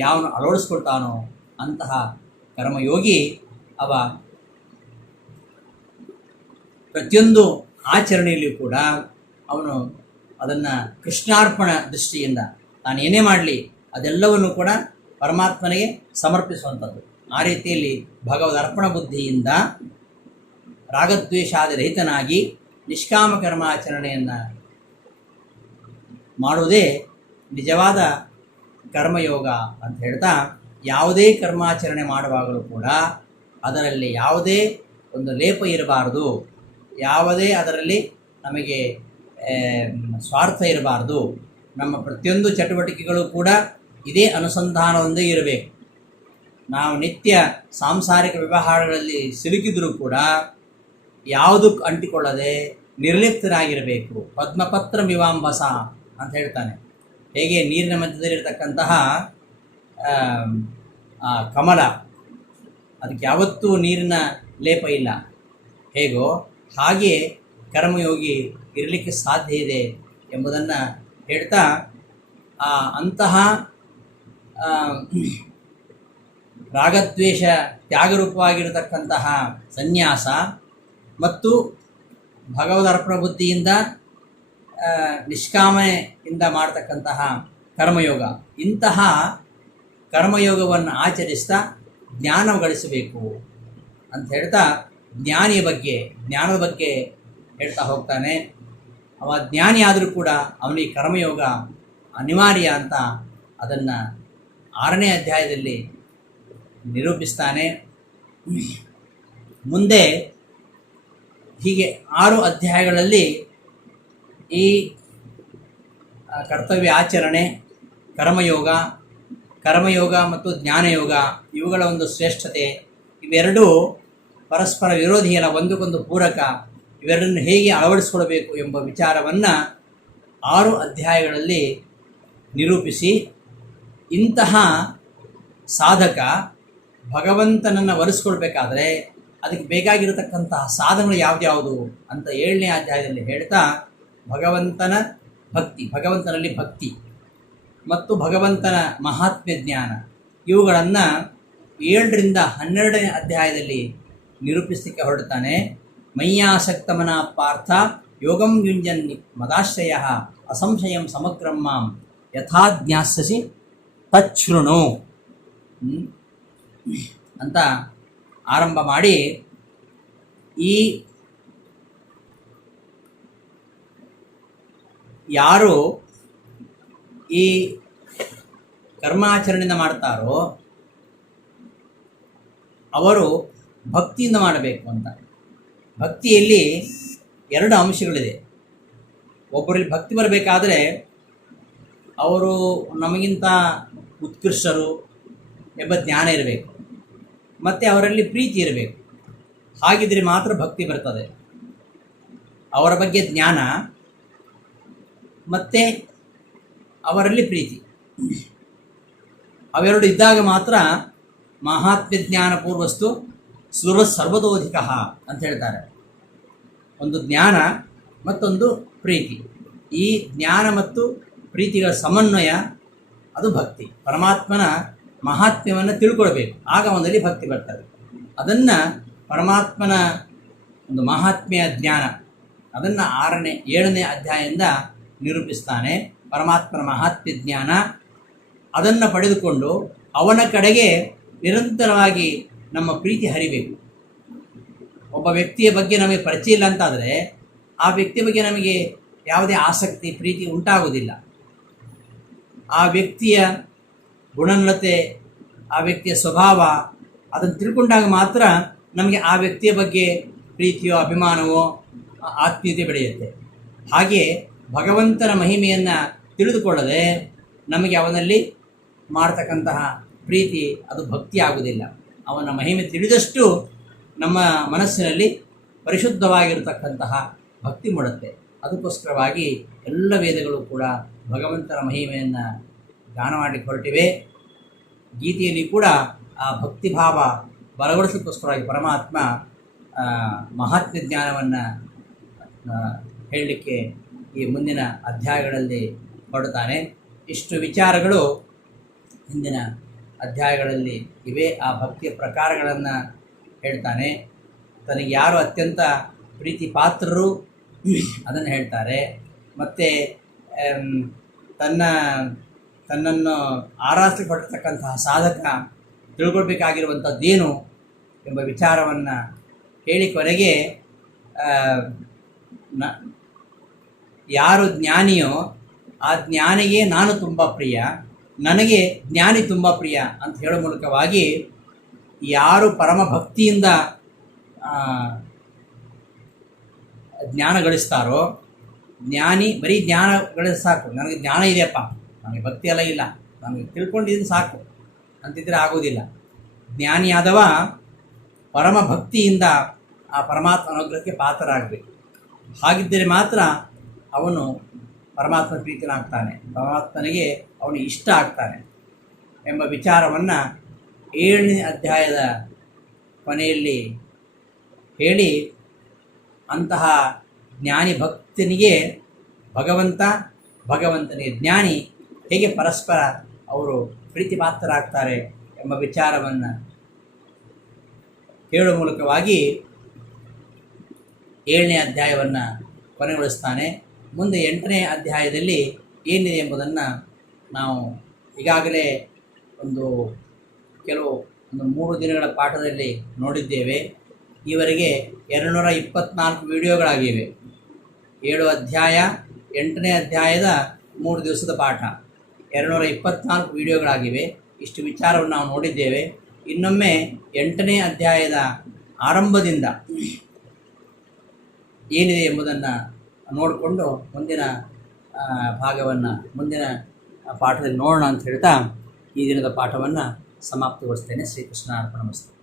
ಯಾವನು ಅಳವಡಿಸ್ಕೊಳ್ತಾನೋ ಅಂತಹ ಕರ್ಮಯೋಗಿ ಅವ ಪ್ರತಿಯೊಂದು ಆಚರಣೆಯಲ್ಲಿಯೂ ಕೂಡ ಅವನು ಅದನ್ನು ಕೃಷ್ಣಾರ್ಪಣ ದೃಷ್ಟಿಯಿಂದ ನಾನು ಏನೇ ಮಾಡಲಿ ಅದೆಲ್ಲವನ್ನು ಕೂಡ ಪರಮಾತ್ಮನಿಗೆ ಸಮರ್ಪಿಸುವಂಥದ್ದು. ಆ ರೀತಿಯಲ್ಲಿ ಭಗವದ್ ಅರ್ಪಣ ಬುದ್ಧಿಯಿಂದ ರಾಗದ್ವೇಷಾದಿ ರಹಿತನಾಗಿ ನಿಷ್ಕಾಮ ಕರ್ಮಾಚರಣೆಯನ್ನು ಮಾಡುವುದೇ ನಿಜವಾದ ಕರ್ಮಯೋಗ ಅಂತ ಹೇಳ್ತಾ, ಯಾವುದೇ ಕರ್ಮಾಚರಣೆ ಮಾಡುವಾಗಲೂ ಕೂಡ ಅದರಲ್ಲಿ ಯಾವುದೇ ಒಂದು ಲೇಪ ಇರಬಾರ್ದು, ಯಾವುದೇ ಅದರಲ್ಲಿ ನಮಗೆ ಸ್ವಾರ್ಥ ಇರಬಾರ್ದು. ನಮ್ಮ ಪ್ರತಿಯೊಂದು ಚಟುವಟಿಕೆಗಳು ಕೂಡ ಇದೇ ಅನುಸಂಧಾನವೊಂದೇ ಇರಬೇಕು. ನಾವು ನಿತ್ಯ ಸಾಂಸಾರಿಕ ವ್ಯವಹಾರಗಳಲ್ಲಿ ಸಿಲುಕಿದರೂ ಕೂಡ ಯಾವುದಕ್ಕೆ ಅಂಟಿಕೊಳ್ಳದೆ ನಿರ್ಲಿಪ್ತನಾಗಿರಬೇಕು. ಪದ್ಮಪತ್ರ ಮಿವಾಂಬಸ ಅಂತ ಹೇಳ್ತಾನೆ. ಹೇಗೆ ನೀರಿನ ಮಧ್ಯದಲ್ಲಿರ್ತಕ್ಕಂತಹ ಕಮಲ, ಅದಕ್ಕೆ ಯಾವತ್ತೂ ನೀರಿನ ಲೇಪ ಇಲ್ಲ, ಹೇಗೋ ಹಾಗೆ ಕರ್ಮಯೋಗಿ ಇರಲಿಕ್ಕೆ ಸಾಧ್ಯ ಇದೆ ಎಂಬುದನ್ನು ಹೇಳ್ತಾ, ಅಂತಹ ರಾಗದ್ವೇಷ ತ್ಯಾಗರೂಪವಾಗಿರತಕ್ಕಂತಹ ಸನ್ಯಾಸ ಮತ್ತು ಭಗವದರ್ಪಣ ಬುದ್ಧಿಯಿಂದ ನಿಷ್ಕಾಮೆಯಿಂದ ಮಾಡತಕ್ಕಂತಹ ಕರ್ಮಯೋಗ, ಇಂತಹ ಕರ್ಮಯೋಗವನ್ನು ಆಚರಿಸ್ತಾ ಜ್ಞಾನ ಗಳಿಸಬೇಕು ಅಂತ ಹೇಳ್ತಾ ಜ್ಞಾನದ ಬಗ್ಗೆ ಹೇಳ್ತಾ ಹೋಗ್ತಾನೆ. ಅವ ಜ್ಞಾನಿ ಆದರೂ ಕೂಡ ಅವನಿಗೆ ಕರ್ಮಯೋಗ ಅನಿವಾರ್ಯ ಅಂತ ಅದನ್ನು 6ನೇ ಅಧ್ಯಾಯದಲ್ಲಿ ನಿರೂಪಿಸ್ತಾನೆ. ಮುಂದೆ ಹೀಗೆ 6 ಅಧ್ಯಾಯಗಳಲ್ಲಿ ಈ ಕರ್ತವ್ಯ ಆಚರಣೆ, ಕರ್ಮಯೋಗ, ಕರ್ಮಯೋಗ ಮತ್ತು ಜ್ಞಾನಯೋಗ ಇವುಗಳ ಒಂದು ಶ್ರೇಷ್ಠತೆ, ಇವೆರಡೂ ಪರಸ್ಪರ ವಿರೋಧಿಯಲ್ಲ, ಒಂದಕ್ಕೊಂದು ಪೂರಕ. ಇವೆರಡನ್ನು ಹೇಗೆ ಅಳವಡಿಸಿಕೊಳ್ಬೇಕು ಎಂಬ ವಿಚಾರವನ್ನು 6 ಅಧ್ಯಾಯಗಳಲ್ಲಿ ನಿರೂಪಿಸಿ, ಇಂತಹ ಸಾಧಕ ಭಗವಂತನನ್ನು ಒಲಿಸ್ಕೊಳ್ಬೇಕಾದ್ರೆ ಅದಕ್ಕೆ ಬೇಕಾಗಿರತಕ್ಕಂತಹ ಸಾಧನಗಳು ಯಾವ್ದ್ಯಾವುದು ಅಂತ 7ನೇ ಅಧ್ಯಾಯದಲ್ಲಿ ಹೇಳ್ತಾ, ಭಗವಂತನ ಭಕ್ತಿ, ಭಗವಂತನಲ್ಲಿ ಭಕ್ತಿ ಮತ್ತು ಭಗವಂತನ ಮಹಾತ್ಮ್ಯ ಜ್ಞಾನ ಇವುಗಳನ್ನು 7ರಿಂದ 12ನೇ ಅಧ್ಯಾಯದಲ್ಲಿ ನಿರೂಪಿಸಲಿಕ್ಕೆ ಹೊರಡ್ತಾನೆ. ಮಯ್ಯಾಸಕ್ತಮನ ಪಾರ್ಥ ಯೋಗಂ ಯುಂಜನ್ ಮದಾಶ್ರಯ ಅಸಂಶಯಂ ಸಮಗ್ರಂ ಮಾಂ ಯಥಾ ಜ್ಞಾಸ್ಯಸಿ ತಚ್ಛೃಣು ಅಂತ ಆರಂಭ ಮಾಡಿ, ಈ ಯಾರು ಈ ಕರ್ಮಾಚರಣೆಯಿಂದ ಮಾಡ್ತಾರೋ ಅವರು ಭಕ್ತಿಯಿಂದ ಮಾಡಬೇಕು ಅಂತ. ಭಕ್ತಿಯಲ್ಲಿ 2 ಅಂಶಗಳಿದೆ. ಒಬ್ಬರಲ್ಲಿ ಭಕ್ತಿ ಬರಬೇಕಾದ್ರೆ ಅವರು ನಮಗಿಂತ ಉತ್ಕೃಷ್ಟರು ಎಂಬ ಜ್ಞಾನ ಇರಬೇಕು, ಮತ್ತು ಅವರಲ್ಲಿ ಪ್ರೀತಿ ಇರಬೇಕು. ಹಾಗಿದ್ರೆ ಮಾತ್ರ ಭಕ್ತಿ ಬರ್ತದೆ. ಅವರ ಬಗ್ಗೆ ಜ್ಞಾನ ಮತ್ತು ಅವರಲ್ಲಿ ಪ್ರೀತಿ ಅವೆರಡು ಇದ್ದಾಗ ಮಾತ್ರ ಮಹಾತ್ಮ್ಯ ಜ್ಞಾನ ಪೂರ್ವಸ್ತು ಸುರ ಸರ್ವತೋಧಿಕ ಅಂತ ಹೇಳ್ತಾರೆ. ಒಂದು ಜ್ಞಾನ ಮತ್ತೊಂದು ಪ್ರೀತಿ. ಈ ಜ್ಞಾನ ಮತ್ತು ಪ್ರೀತಿಗಳ ಸಮನ್ವಯ ಅದು ಭಕ್ತಿ. ಪರಮಾತ್ಮನ ಮಹಾತ್ಮ್ಯವನ್ನು ತಿಳ್ಕೊಳ್ಬೇಕು, ಆಗ ಒಂದಲ್ಲಿ ಭಕ್ತಿ ಬರ್ತದೆ. ಅದನ್ನು ಪರಮಾತ್ಮನ ಒಂದು ಮಹಾತ್ಮ್ಯ ಜ್ಞಾನ ಅದನ್ನು 7ನೇ ಅಧ್ಯಾಯದಿಂದ ನಿರೂಪಿಸ್ತಾನೆ. ಪರಮಾತ್ಮನ ಮಹಾತ್ಮ್ಯ ಜ್ಞಾನ ಅದನ್ನು ಪಡೆದುಕೊಂಡು ಅವನ ಕಡೆಗೆ ನಿರಂತರವಾಗಿ ನಮ್ಮ ಪ್ರೀತಿ ಹರಿಬೇಕು. ಒಬ್ಬ ವ್ಯಕ್ತಿಯ ಬಗ್ಗೆ ನಮಗೆ ಪರಿಚಯ ಇಲ್ಲ ಅಂತಾದರೆ ಆ ವ್ಯಕ್ತಿಯ ಬಗ್ಗೆ ನಮಗೆ ಯಾವುದೇ ಆಸಕ್ತಿ ಪ್ರೀತಿ ಉಂಟಾಗುವುದಿಲ್ಲ. ಆ ವ್ಯಕ್ತಿಯ ಗುಣನತೆ, ಆ ವ್ಯಕ್ತಿಯ ಸ್ವಭಾವ ಅದನ್ನು ತಿಳ್ಕೊಂಡಾಗ ಮಾತ್ರ ನಮಗೆ ಆ ವ್ಯಕ್ತಿಯ ಬಗ್ಗೆ ಪ್ರೀತಿಯೋ ಅಭಿಮಾನವೋ ಆತ್ಮೀಯತೆ ಬೆಳೆಯುತ್ತೆ. ಹಾಗೆ ಭಗವಂತನ ಮಹಿಮೆಯನ್ನು ತಿಳಿದುಕೊಳ್ಳದೆ ನಮಗೆ ಅವನಲ್ಲಿ ಮಾಡ್ತಕ್ಕಂತಹ ಪ್ರೀತಿ ಅದು ಭಕ್ತಿ ಆಗುವುದಿಲ್ಲ. ಅವನ ಮಹಿಮೆ ತಿಳಿದಷ್ಟು ನಮ್ಮ ಮನಸ್ಸಿನಲ್ಲಿ ಪರಿಶುದ್ಧವಾಗಿರತಕ್ಕಂತಹ ಭಕ್ತಿ ಮೂಡುತ್ತೆ. ಅದಕ್ಕೋಸ್ಕರವಾಗಿ ಎಲ್ಲ ವೇದಗಳು ಕೂಡ ಭಗವಂತನ ಮಹಿಮೆಯನ್ನು ಗಾನ ಮಾಡಲಿಕ್ಕೆ ಹೊರಟಿವೆ. ಗೀತೆಯಲ್ಲಿ ಕೂಡ ಆ ಭಕ್ತಿಭಾವ ಬಲಗೊಳಿಸಲಿಕ್ಕೋಸ್ಕರವಾಗಿ ಪರಮಾತ್ಮ ಮಹಾತ್ಮ್ಯ ಜ್ಞಾನವನ್ನು ಹೇಳಲಿಕ್ಕೆ ಈ ಮುಂದಿನ ಅಧ್ಯಾಯಗಳಲ್ಲಿ ಹೊರಡ್ತಾನೆ. ಇಷ್ಟು ವಿಚಾರಗಳು ಹಿಂದಿನ ಅಧ್ಯಾಯಗಳಲ್ಲಿ ಇವೆ. ಆ ಭಕ್ತಿಯ ಪ್ರಕಾರಗಳನ್ನು ಹೇಳ್ತಾನೆ. ತನಗೆ ಯಾರು ಅತ್ಯಂತ ಪ್ರೀತಿ ಪಾತ್ರರು ಅದನ್ನು ಹೇಳ್ತಾರೆ. ಮತ್ತು ತನ್ನನ್ನು ಆರಾಧಿಸಿ ಹೊರಡ್ತಕ್ಕಂತಹ ಸಾಧಕ ತಿಳ್ಕೊಳ್ಬೇಕಾಗಿರುವಂಥದ್ದೇನು ಎಂಬ ವಿಚಾರವನ್ನು ಹೇಳಿ ಕೊನೆಗೆ ಯಾರು ಜ್ಞಾನಿಯೋ ಆ ಜ್ಞಾನಿಗೆ ನಾನು ತುಂಬ ಪ್ರಿಯ, ನನಗೆ ಜ್ಞಾನಿ ತುಂಬ ಪ್ರಿಯ ಅಂತ ಹೇಳೋ ಮೂಲಕವಾಗಿ ಯಾರು ಪರಮ ಭಕ್ತಿಯಿಂದ ಜ್ಞಾನ ಗಳಿಸ್ತಾರೋ, ಜ್ಞಾನಿ ಬರೀ ಜ್ಞಾನ ಗಳಿಸ ಸಾಕು, ನನಗೆ ಜ್ಞಾನ ಇದೆಯಪ್ಪ, ನನಗೆ ಭಕ್ತಿ ಎಲ್ಲ ಇಲ್ಲ, ನನಗೆ ತಿಳ್ಕೊಂಡಿದ್ದು ಸಾಕು ಅಂತಿದ್ರೆ ಆಗೋದಿಲ್ಲ. ಜ್ಞಾನಿಯಾದವ ಪರಮ ಭಕ್ತಿಯಿಂದ ಆ ಪರಮಾತ್ಮ ಅನುಗ್ರಹಕ್ಕೆ ಪಾತ್ರರಾಗಬೇಕು. ಹಾಗಿದ್ದರೆ ಮಾತ್ರ ಅವನು ಪರಮಾತ್ಮ ಪ್ರೀತನಾಗ್ತಾನೆ, ಪರಮಾತ್ಮನಿಗೆ ಅವನು ಇಷ್ಟ ಆಗ್ತಾನೆ ಎಂಬ ವಿಚಾರವನ್ನು 7ನೇ ಅಧ್ಯಾಯದ ಕೊನೆಯಲ್ಲಿ ಹೇಳಿ, ಅಂತಹ ಜ್ಞಾನಿ ಭಕ್ತನಿಗೆ ಭಗವಂತನಿಗೆ ಜ್ಞಾನಿ ಹೇಗೆ ಪರಸ್ಪರ ಅವರು ಪ್ರೀತಿಪಾತ್ರರಾಗ್ತಾರೆ ಎಂಬ ವಿಚಾರವನ್ನು ಹೇಳುವ ಮೂಲಕವಾಗಿ 7ನೇ ಅಧ್ಯಾಯವನ್ನು ಕೊನೆಗೊಳಿಸ್ತಾನೆ. ಮುಂದೆ 8ನೇ ಅಧ್ಯಾಯದಲ್ಲಿ ಏನಿದೆ ಎಂಬುದನ್ನು ನಾವು ಈಗಾಗಲೇ ಒಂದು 3 ದಿನಗಳ ಪಾಠದಲ್ಲಿ ನೋಡಿದ್ದೇವೆ. ಈವರೆಗೆ 224 ವಿಡಿಯೋಗಳಾಗಿವೆ. 7 ಅಧ್ಯಾಯ 8ನೇ ಅಧ್ಯಾಯದ 3 ದಿವಸದ ಪಾಠ, 224 ವಿಡಿಯೋಗಳಾಗಿವೆ. ಇಷ್ಟು ವಿಚಾರವನ್ನು ನಾವು ನೋಡಿದ್ದೇವೆ. ಇನ್ನೊಮ್ಮೆ 8ನೇ ಅಧ್ಯಾಯದ ಆರಂಭದಿಂದ ಏನಿದೆ ಎಂಬುದನ್ನು ನೋಡಿಕೊಂಡು ಮುಂದಿನ ಭಾಗವನ್ನು ಮುಂದಿನ ಪಾಠದಲ್ಲಿ ನೋಡೋಣ ಅಂತ ಹೇಳ್ತಾ ಈ ದಿನದ ಪಾಠವನ್ನು ಸಮಾಪ್ತಿಗೊಳಿಸ್ತೇನೆ. ಶ್ರೀಕೃಷ್ಣ ಅರ್ಪಣಮಸ್ತು.